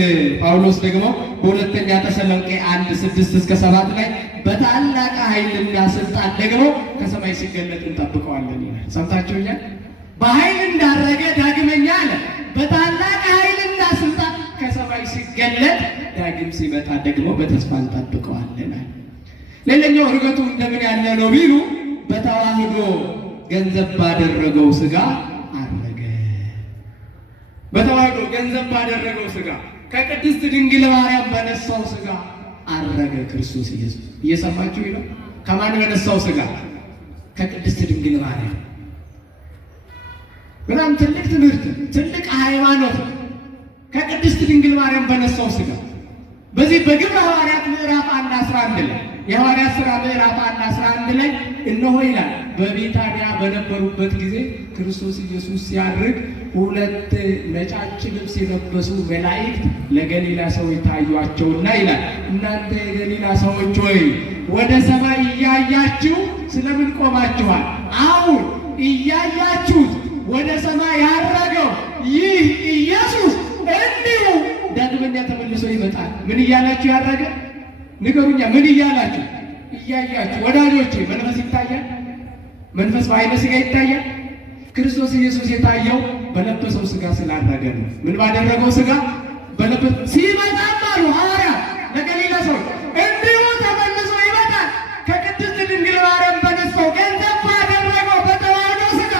ጳውሎስ ደግሞ በሁለተኛ ተሰሎንቄ 1:6-7 ላይ በታላቅ ኃይልና ስልጣን ደግሞ ከሰማይ ሲገለጥ እንጠብቀዋለን ይላል። ሰምታችሁኛል? በኃይል እንዳረገ ዳግመኛ አለ በታላቅ ኃይልና ስልጣን ከሰማይ ሲገለጥ ዳግም ሲመጣ ደግሞ በተስፋ እንጠብቀዋለን። ሌላኛው እርገቱ እንደምን ያለ ነው ቢሉ በተዋህዶ ገንዘብ ባደረገው ሥጋ አረገ። በተዋህዶ ገንዘብ ባደረገው ሥጋ ከቅድስት ድንግል ማርያም በነሳው ሥጋ አረገ ክርስቶስ ኢየሱስ። እየሰማችሁ ነው? ከማን በነሳው ሥጋ? ከቅድስት ድንግል ማርያም። በጣም ትልቅ ትምህርት፣ ትልቅ ሃይማኖት። ከቅድስት ድንግል ማርያም በነሳው ሥጋ በዚህ በግብረ ሐዋርያት ምዕራፍ 1:11 ላይ የሐዋርያት ሥራ ምዕራፍ 1:11 ላይ እነሆ ይላል በቤታንያ በነበሩበት ጊዜ ክርስቶስ ኢየሱስ ሲያርግ ሁለት ነጫጭ ልብስ የለበሱ መላእክት ለገሊላ ሰዎች ታዩአቸውና ይላል እናንተ የገሊላ ሰዎች ሆይ ወደ ሰማይ እያያችሁ ስለምን ቆማችኋል? አሁን እያያችሁት ወደ ሰማይ ያረገው ይህ ኢየሱስ እንዲሁ ዳግመኛ ተመልሶ ይመጣል። ምን እያላችሁ ያረገ? ንገሩኛ። ምን እያላችሁ? እያያችሁ። ወዳጆቼ መንፈስ ይታያል። መንፈስ በዓይነ ሥጋ ይታያል። ክርስቶስ ኢየሱስ የታየው በለበሰው ሥጋ ስላረገ ነው። ምን ባደረገው ሥጋ? በለበሰው ሲመጣም አሉ ሐዋርያት ለገሊላ ሰዎች እንዲሁ ተመልሶ ይመጣል። ከቅድስት ድንግል ማርያም በነሳው ገንዘብ ባደረገው በተዋህዶ ሥጋ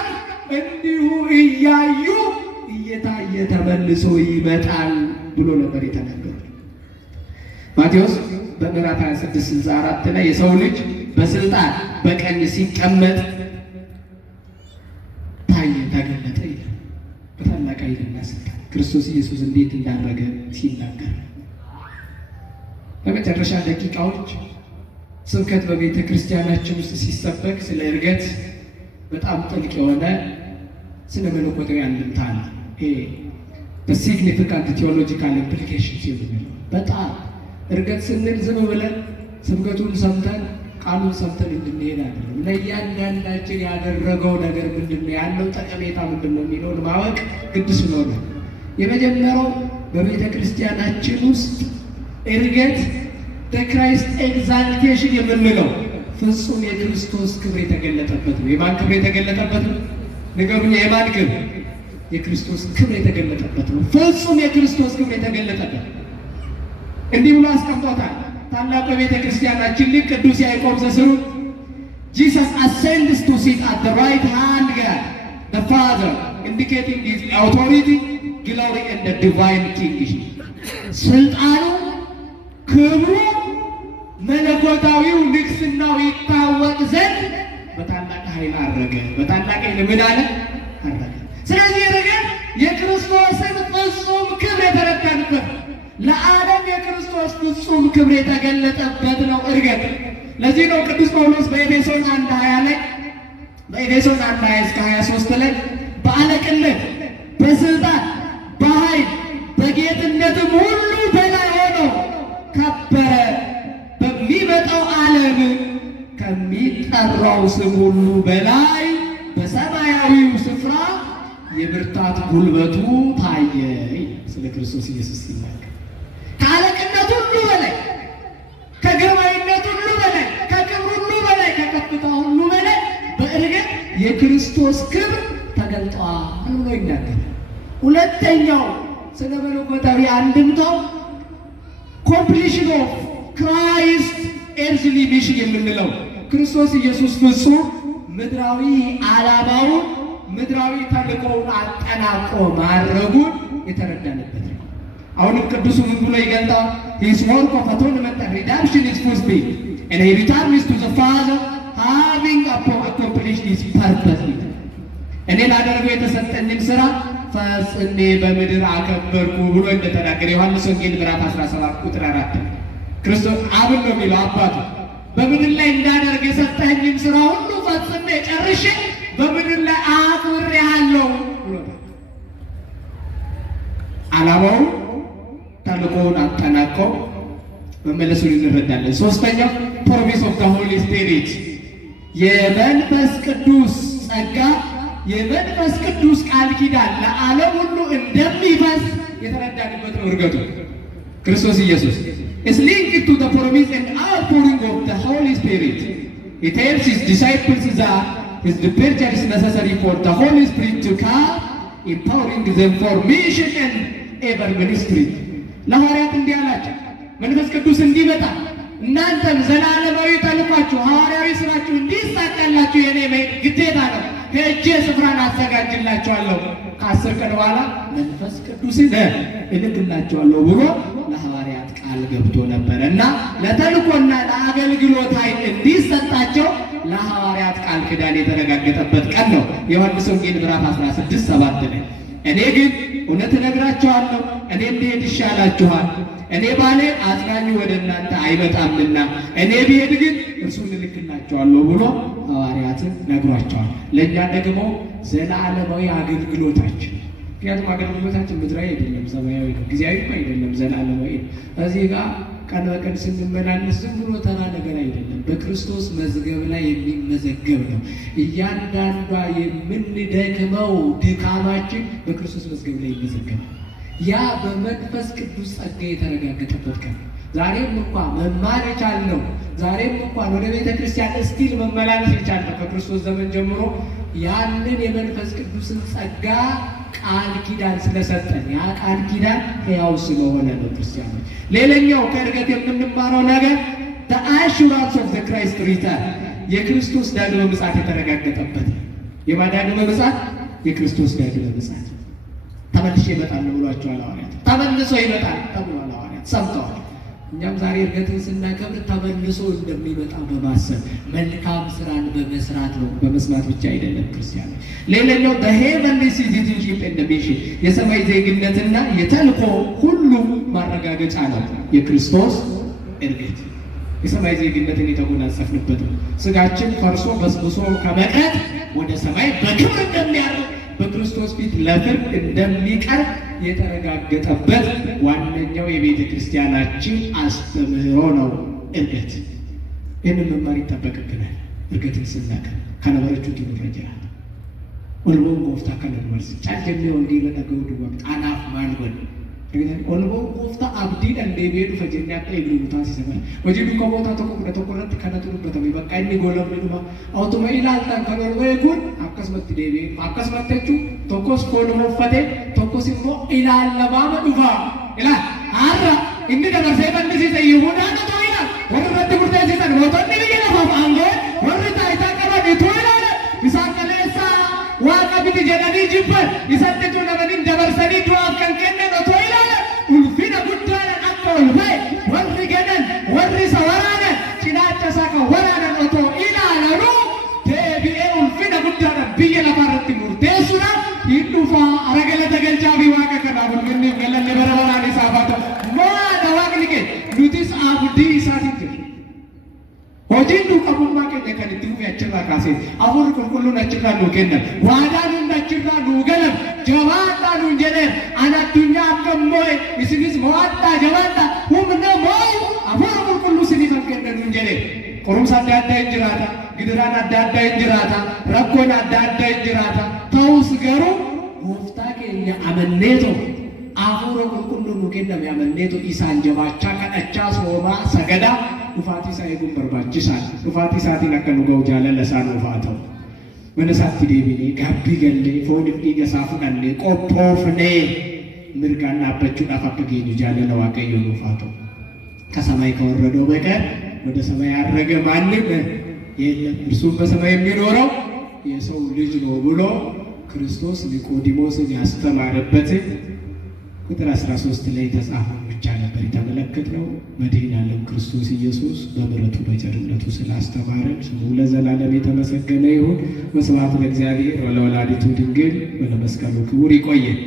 እንዲሁ እያዩ እየታየ ተመልሶ ይመጣል ብሎ ነበር የተናገረው። ማቴዎስ በምዕራፍ 26:64 ላይ የሰው ልጅ በስልጣን በቀኝ ሲቀመጥ ታየ ተገለጠ ይላል። በታላቅ ኃይልና ስልጣን ክርስቶስ ኢየሱስ እንዴት እንዳረገ ሲናገር በመጨረሻ ደቂቃዎች ስብከት በቤተ ክርስቲያናችን ውስጥ ሲሰበክ ስለ ዕርገት በጣም ጥልቅ የሆነ ስለ መለኮታዊ አንድምታ አለ። በሲግኒፊካንት ቴዎሎጂካል ኢምፕሊኬሽንስ የምንለው በጣም ዕርገት ስንል ዝም ብለን ስብከቱን ሰምተን ቃሉን ሰምተን እንድንሄድ አይደለም። ለእያንዳንዳችን ያደረገው ነገር ምንድን ነው፣ ያለው ጠቀሜታ ምንድን ነው የሚለውን ማወቅ ግድ ስለሆነ የመጀመሪያው በቤተ ክርስቲያናችን ውስጥ ዕርገት በክራይስት ኤግዛልቴሽን የምንለው ፍጹም የክርስቶስ ክብር የተገለጠበት ነው። የማን ክብር የተገለጠበት ነው? ንገሩኛ። የማን ክብር? የክርስቶስ ክብር የተገለጠበት ነው። ፍጹም የክርስቶስ ክብር የተገለጠበት እንዲህ ብሎ አስቀምጦታል። ታላቁ የቤተ ክርስቲያናችን ሊቅ ቅዱስ ያዕቆብ ዘስሩግ Jesus ascends to sit at the right hand God the Father indicating his authority, glory and the divine kingship. ስልጣኑ፣ ክብሩ፣ መለኮታዊው ንግስናው ይታወቅ ዘንድ በታላቅ ኃይል አረገ። በታላቅ ኃይል ምን አለ? አረገ። ስለዚህ ዕርገት የክርስቶስን ፍጹም ክብር የተረዳንበት ለዓለም የክርስቶስ ፍጹም ክብር የተገለጠበት ነው ዕርገት። ለዚህ ነው ቅዱስ ጳውሎስ በኤፌሶን 1:20 ላይ በኤፌሶን 1:20-23 ላይ በአለቅነት በስልጣን በኃይል በጌትነትም ሁሉ በላይ ሆኖ ከበረ፣ በሚመጣው ዓለም ከሚጠራው ስም ሁሉ በላይ በሰማያዊው ስፍራ የብርታት ጉልበቱ ታየ። ስለ ክርስቶስ ኢየሱስ ሲናገር ከአለቅነት ሁሉ በላይ ከግርማዊነት ሁሉ በላይ ከክብር ሁሉ በላይ ከከፍታ ሁሉ በላይ በዕርገት የክርስቶስ ክብር ተገልጧል ብሎ ይናገራል። ሁለተኛው ስለ መለኮታዊ አንድምታው ኮምፕሊሽን ኦፍ ክራይስት ኤርዝሊ ሚሽን የምንለው ክርስቶስ ኢየሱስ ፍጹም ምድራዊ ዓላማውን ምድራዊ ተልእኮውን አጠናቆ ማድረጉን የተረዳንበት ነው። አሁንም ቅዱሱ ምን ብሎ ይገልጣል? His work of atonement and redemption is fulfilled and he returns to the Father having accomplished his purpose እኔ ላደርገው የተሰጠኝን ስራ ፈጽሜ በምድር አከበርኩ ብሎ እንደተናገረ ዮሐንስ ወንጌል ምዕራፍ 17 ቁጥር 4 ክርስቶስ አብን ነው የሚለው አባቱ በምድር ላይ እንዳደርግ የሰጠኝን ስራ ሁሉ ፈጽሜ ጨርሼ በምድር ላይ አክብሬሃለሁ ብሎታል። ዓላማው ተልእኮውን አጠናቆ መመለሱን እንረዳለን። ሶስተኛው ፕሮሚስ ኦፍ ዘ ሆሊ ስፒሪት የመንፈስ ቅዱስ ጸጋ የመንፈስ ቅዱስ ቃል ኪዳን ለዓለም ሁሉ እንደሚፈስ የተረዳንበት ነው። እርገቱ ክርስቶስ ኢየሱስ is linked to the promise and outpouring of the Holy Spirit. He tells his disciples that his departure is necessary for the Holy Spirit to come, empowering them for mission and ever ministry. ለሐዋርያት እንዲህ አላቸው፣ መንፈስ ቅዱስ እንዲመጣ እናንተም ዘላለማዊ ተልኳችሁ ሐዋርያዊ ስራችሁ እንዲሳካላችሁ የኔ ግዴታ ነው። ሄጄ ስፍራን አዘጋጅላችኋለሁ፣ ከ10 ቀን በኋላ መንፈስ ቅዱስን እልክላችኋለሁ ብሎ ለሐዋርያት ቃል ገብቶ ነበር እና ለተልኮና ለአገልግሎት ኃይል እንዲሰጣቸው ለሐዋርያት ቃል ኪዳን የተረጋገጠበት ቀን ነው። ዮሐንስ ወንጌል ምዕራፍ 16:7 ላይ እኔ ግን እውነት እነግራችኋለሁ፣ እኔ እንድሄድ ይሻላችኋል። እኔ ባልሄድ አጽናኙ ወደ እናንተ አይመጣምና እኔ ብሄድ ግን እርሱን እልክላችኋለሁ ብሎ ሐዋርያትን ነግሯቸዋል። ለእኛ ደግሞ ዘላለማዊ አገልግሎታችን ምክንያቱም አገልግሎታችን ምድራዊ አይደለም፣ ሰማያዊ ነው። ጊዜያዊም አይደለም፣ ዘላለማዊ ነው። እዚህ ጋር ቀን በቀን ስንመላለስ ዝም ብሎ ተራ ነገር አይደለም፣ በክርስቶስ መዝገብ ላይ የሚመዘገብ ነው። እያንዳንዷ የምንደክመው ድካማችን በክርስቶስ መዝገብ ላይ ይመዘገባል። ያ በመንፈስ ቅዱስ ጸጋ የተረጋገጠበት ቀን ዛሬም እንኳን መማር የቻልነው ዛሬም እንኳን ወደ ቤተ ክርስቲያን እስቲል መመላለስ የቻልነው ከክርስቶስ ዘመን ጀምሮ ያንን የመንፈስ ቅዱስን ጸጋ ቃል ኪዳን ስለሰጠን ያ ቃል ኪዳን ሕያው ስለሆነ ነው። ክርስቲያኖች ሌላኛው ከእርገት የምንማረው ነገር the assurance of the Christ return የክርስቶስ ዳግመ ምጽአት የተረጋገጠበት የማዳግመ ምጽአት የክርስቶስ ዳግመ ምጽአት ተመልሶ ይመጣል ብሏቸዋል ሐዋርያት። ተመልሶ ይመጣል ተብሏል ሐዋርያት ሰምተዋል። እኛም ዛሬ እርገትን ስናከብር ተመልሶ እንደሚመጣ በማሰብ መልካም ስራን በመስራት ነው፣ በመስማት ብቻ አይደለም ክርስቲያኖች። ሌላኛው በሄቨንሊ ሲቲዝንሺፕ ኤንድ ሚሽን የሰማይ ዜግነትና የተልእኮ ሁሉ ማረጋገጫ ነው የክርስቶስ እርገት። የሰማይ ዜግነትን የተጎናጸፍንበት ነው። ስጋችን ፈርሶ በስብሶ ከመቅረት ወደ ሰማይ በክብር እንደሚያርግ በክርስቶስ ፊት ለፍርድ እንደሚቀርብ የተረጋገጠበት ዋነኛው የቤተ ክርስቲያናችን አስተምህሮ ነው እርገት። ይህንን መማር ይጠበቅብናል። እርገትን ስናከብር ከነበረቹ ትውልድ ወልቦን ጎፍታ ከነበርስ ጫጀኔ ወንዲ ለነገው ድወቅ አናፍ ማንጎን ወልቦን ጎፍታ አብዲ እንደቤዱ ፈጀኛ ጠይብሉ ታሲሰማል ወጂዱ ከቦታ ተቆረጥ ከነጥሩበት በቃኝ ጎለም ልማ አውቶማ ኢላልታን ከኖርዌይኩን አከስመት ዴቤ አከስመተቹ ቶኮስ ኮልሞ ፈቴ ቶኮስ ሞ ኢላለባመ ዱፋ ኢላ አራ እንደ ደረሰ በእንደዚ ይሁዳ ነው ኢላ ወረደ ጉርታ ሲሰን ወቶኒ ይለፋ አንጎ ወረታ ይታቀባ ዲቶይላለ ይሳቀለሳ ዋቃ ቢት ጀነዲ ጅበት ይሰጥቱ ለበኒ ደበርሰኒ ዱአፍ ከንከነ ነው ቶይላለ ኡልፊና ጉዳና አቆል ወይ ወሪ ገነን ወሪ ሰወራነ ጭናጨ ሳቀ ወራነ ኦቶ ኢላላሉ ዴቢኤ ኡልፊና ጉዳና ብየ ለፋረት ሙርቴሱና ይዱፋ አረገለ ተገልጫቢ ዋቀ ከናቡ ምን ገለለ በረበራኒ ሳባቶ ማዳ ዋቅልቄ ኑቲስ አብዲ ሳቲት ሆጂንዱ ቀቡማ ከደ ከንቱ ያችራ ካሴ አሁን ቁልቁሉ ነችራ ነው ከነ ዋዳኑ ነችራ ነው ገለም ጀዋታ ነው እንጀለ አናዱኛ አከሞይ እስሊስ መዋጣ ጀዋታ ሁም ነው ሞይ አሁን ቁልቁሉ ስሊፈ ከነ ነው እንጀለ ቆሩምሳ ዳዳ እንጅራታ ግድራና ዳዳ እንጅራታ ረኮና ዳዳ እንጅራታ ተውስ ገሩ ጎፍታ ከኛ አመኔቶ አሁን ቁልቁሉ ነው ከነ ያመኔቶ ኢሳን ጀባቻ ከነቻ ሶማ ሰገዳ ኡፋቲ ሳይጉን በርባችሳል ኡፋቲ ሳቲን አከኑ ገው ጃለለሳን ኡፋተው ወነሳቲ ዴቢኔ ጋቢ ገሌ ፎንፍኒ ገሳፍናኔ ቆጶፍኔ ምርጋና አበቹ ዳፋበገኝ ጃለለ ዋቀዩ ኡፋተው ከሰማይ ከወረደው በቀር ወደ ሰማይ ያረገ ማንም የለም፣ እርሱም በሰማይ የሚኖረው የሰው ልጅ ነው ብሎ ክርስቶስ ኒቆዲሞስን ያስተማረበት ቁጥር 13 ላይ ተጻፈ ብቻ ነው። ነበር የተመለከትነው። መድኃኔዓለም ክርስቶስ ኢየሱስ በምሕረቱ በቸርነቱ ስላስተማረን ስሙ ለዘላለም የተመሰገነ ይሁን። ወስብሐት ለእግዚአብሔር ወለወላዲቱ ድንግል ወለመስቀሉ ክቡር። ይቆየን።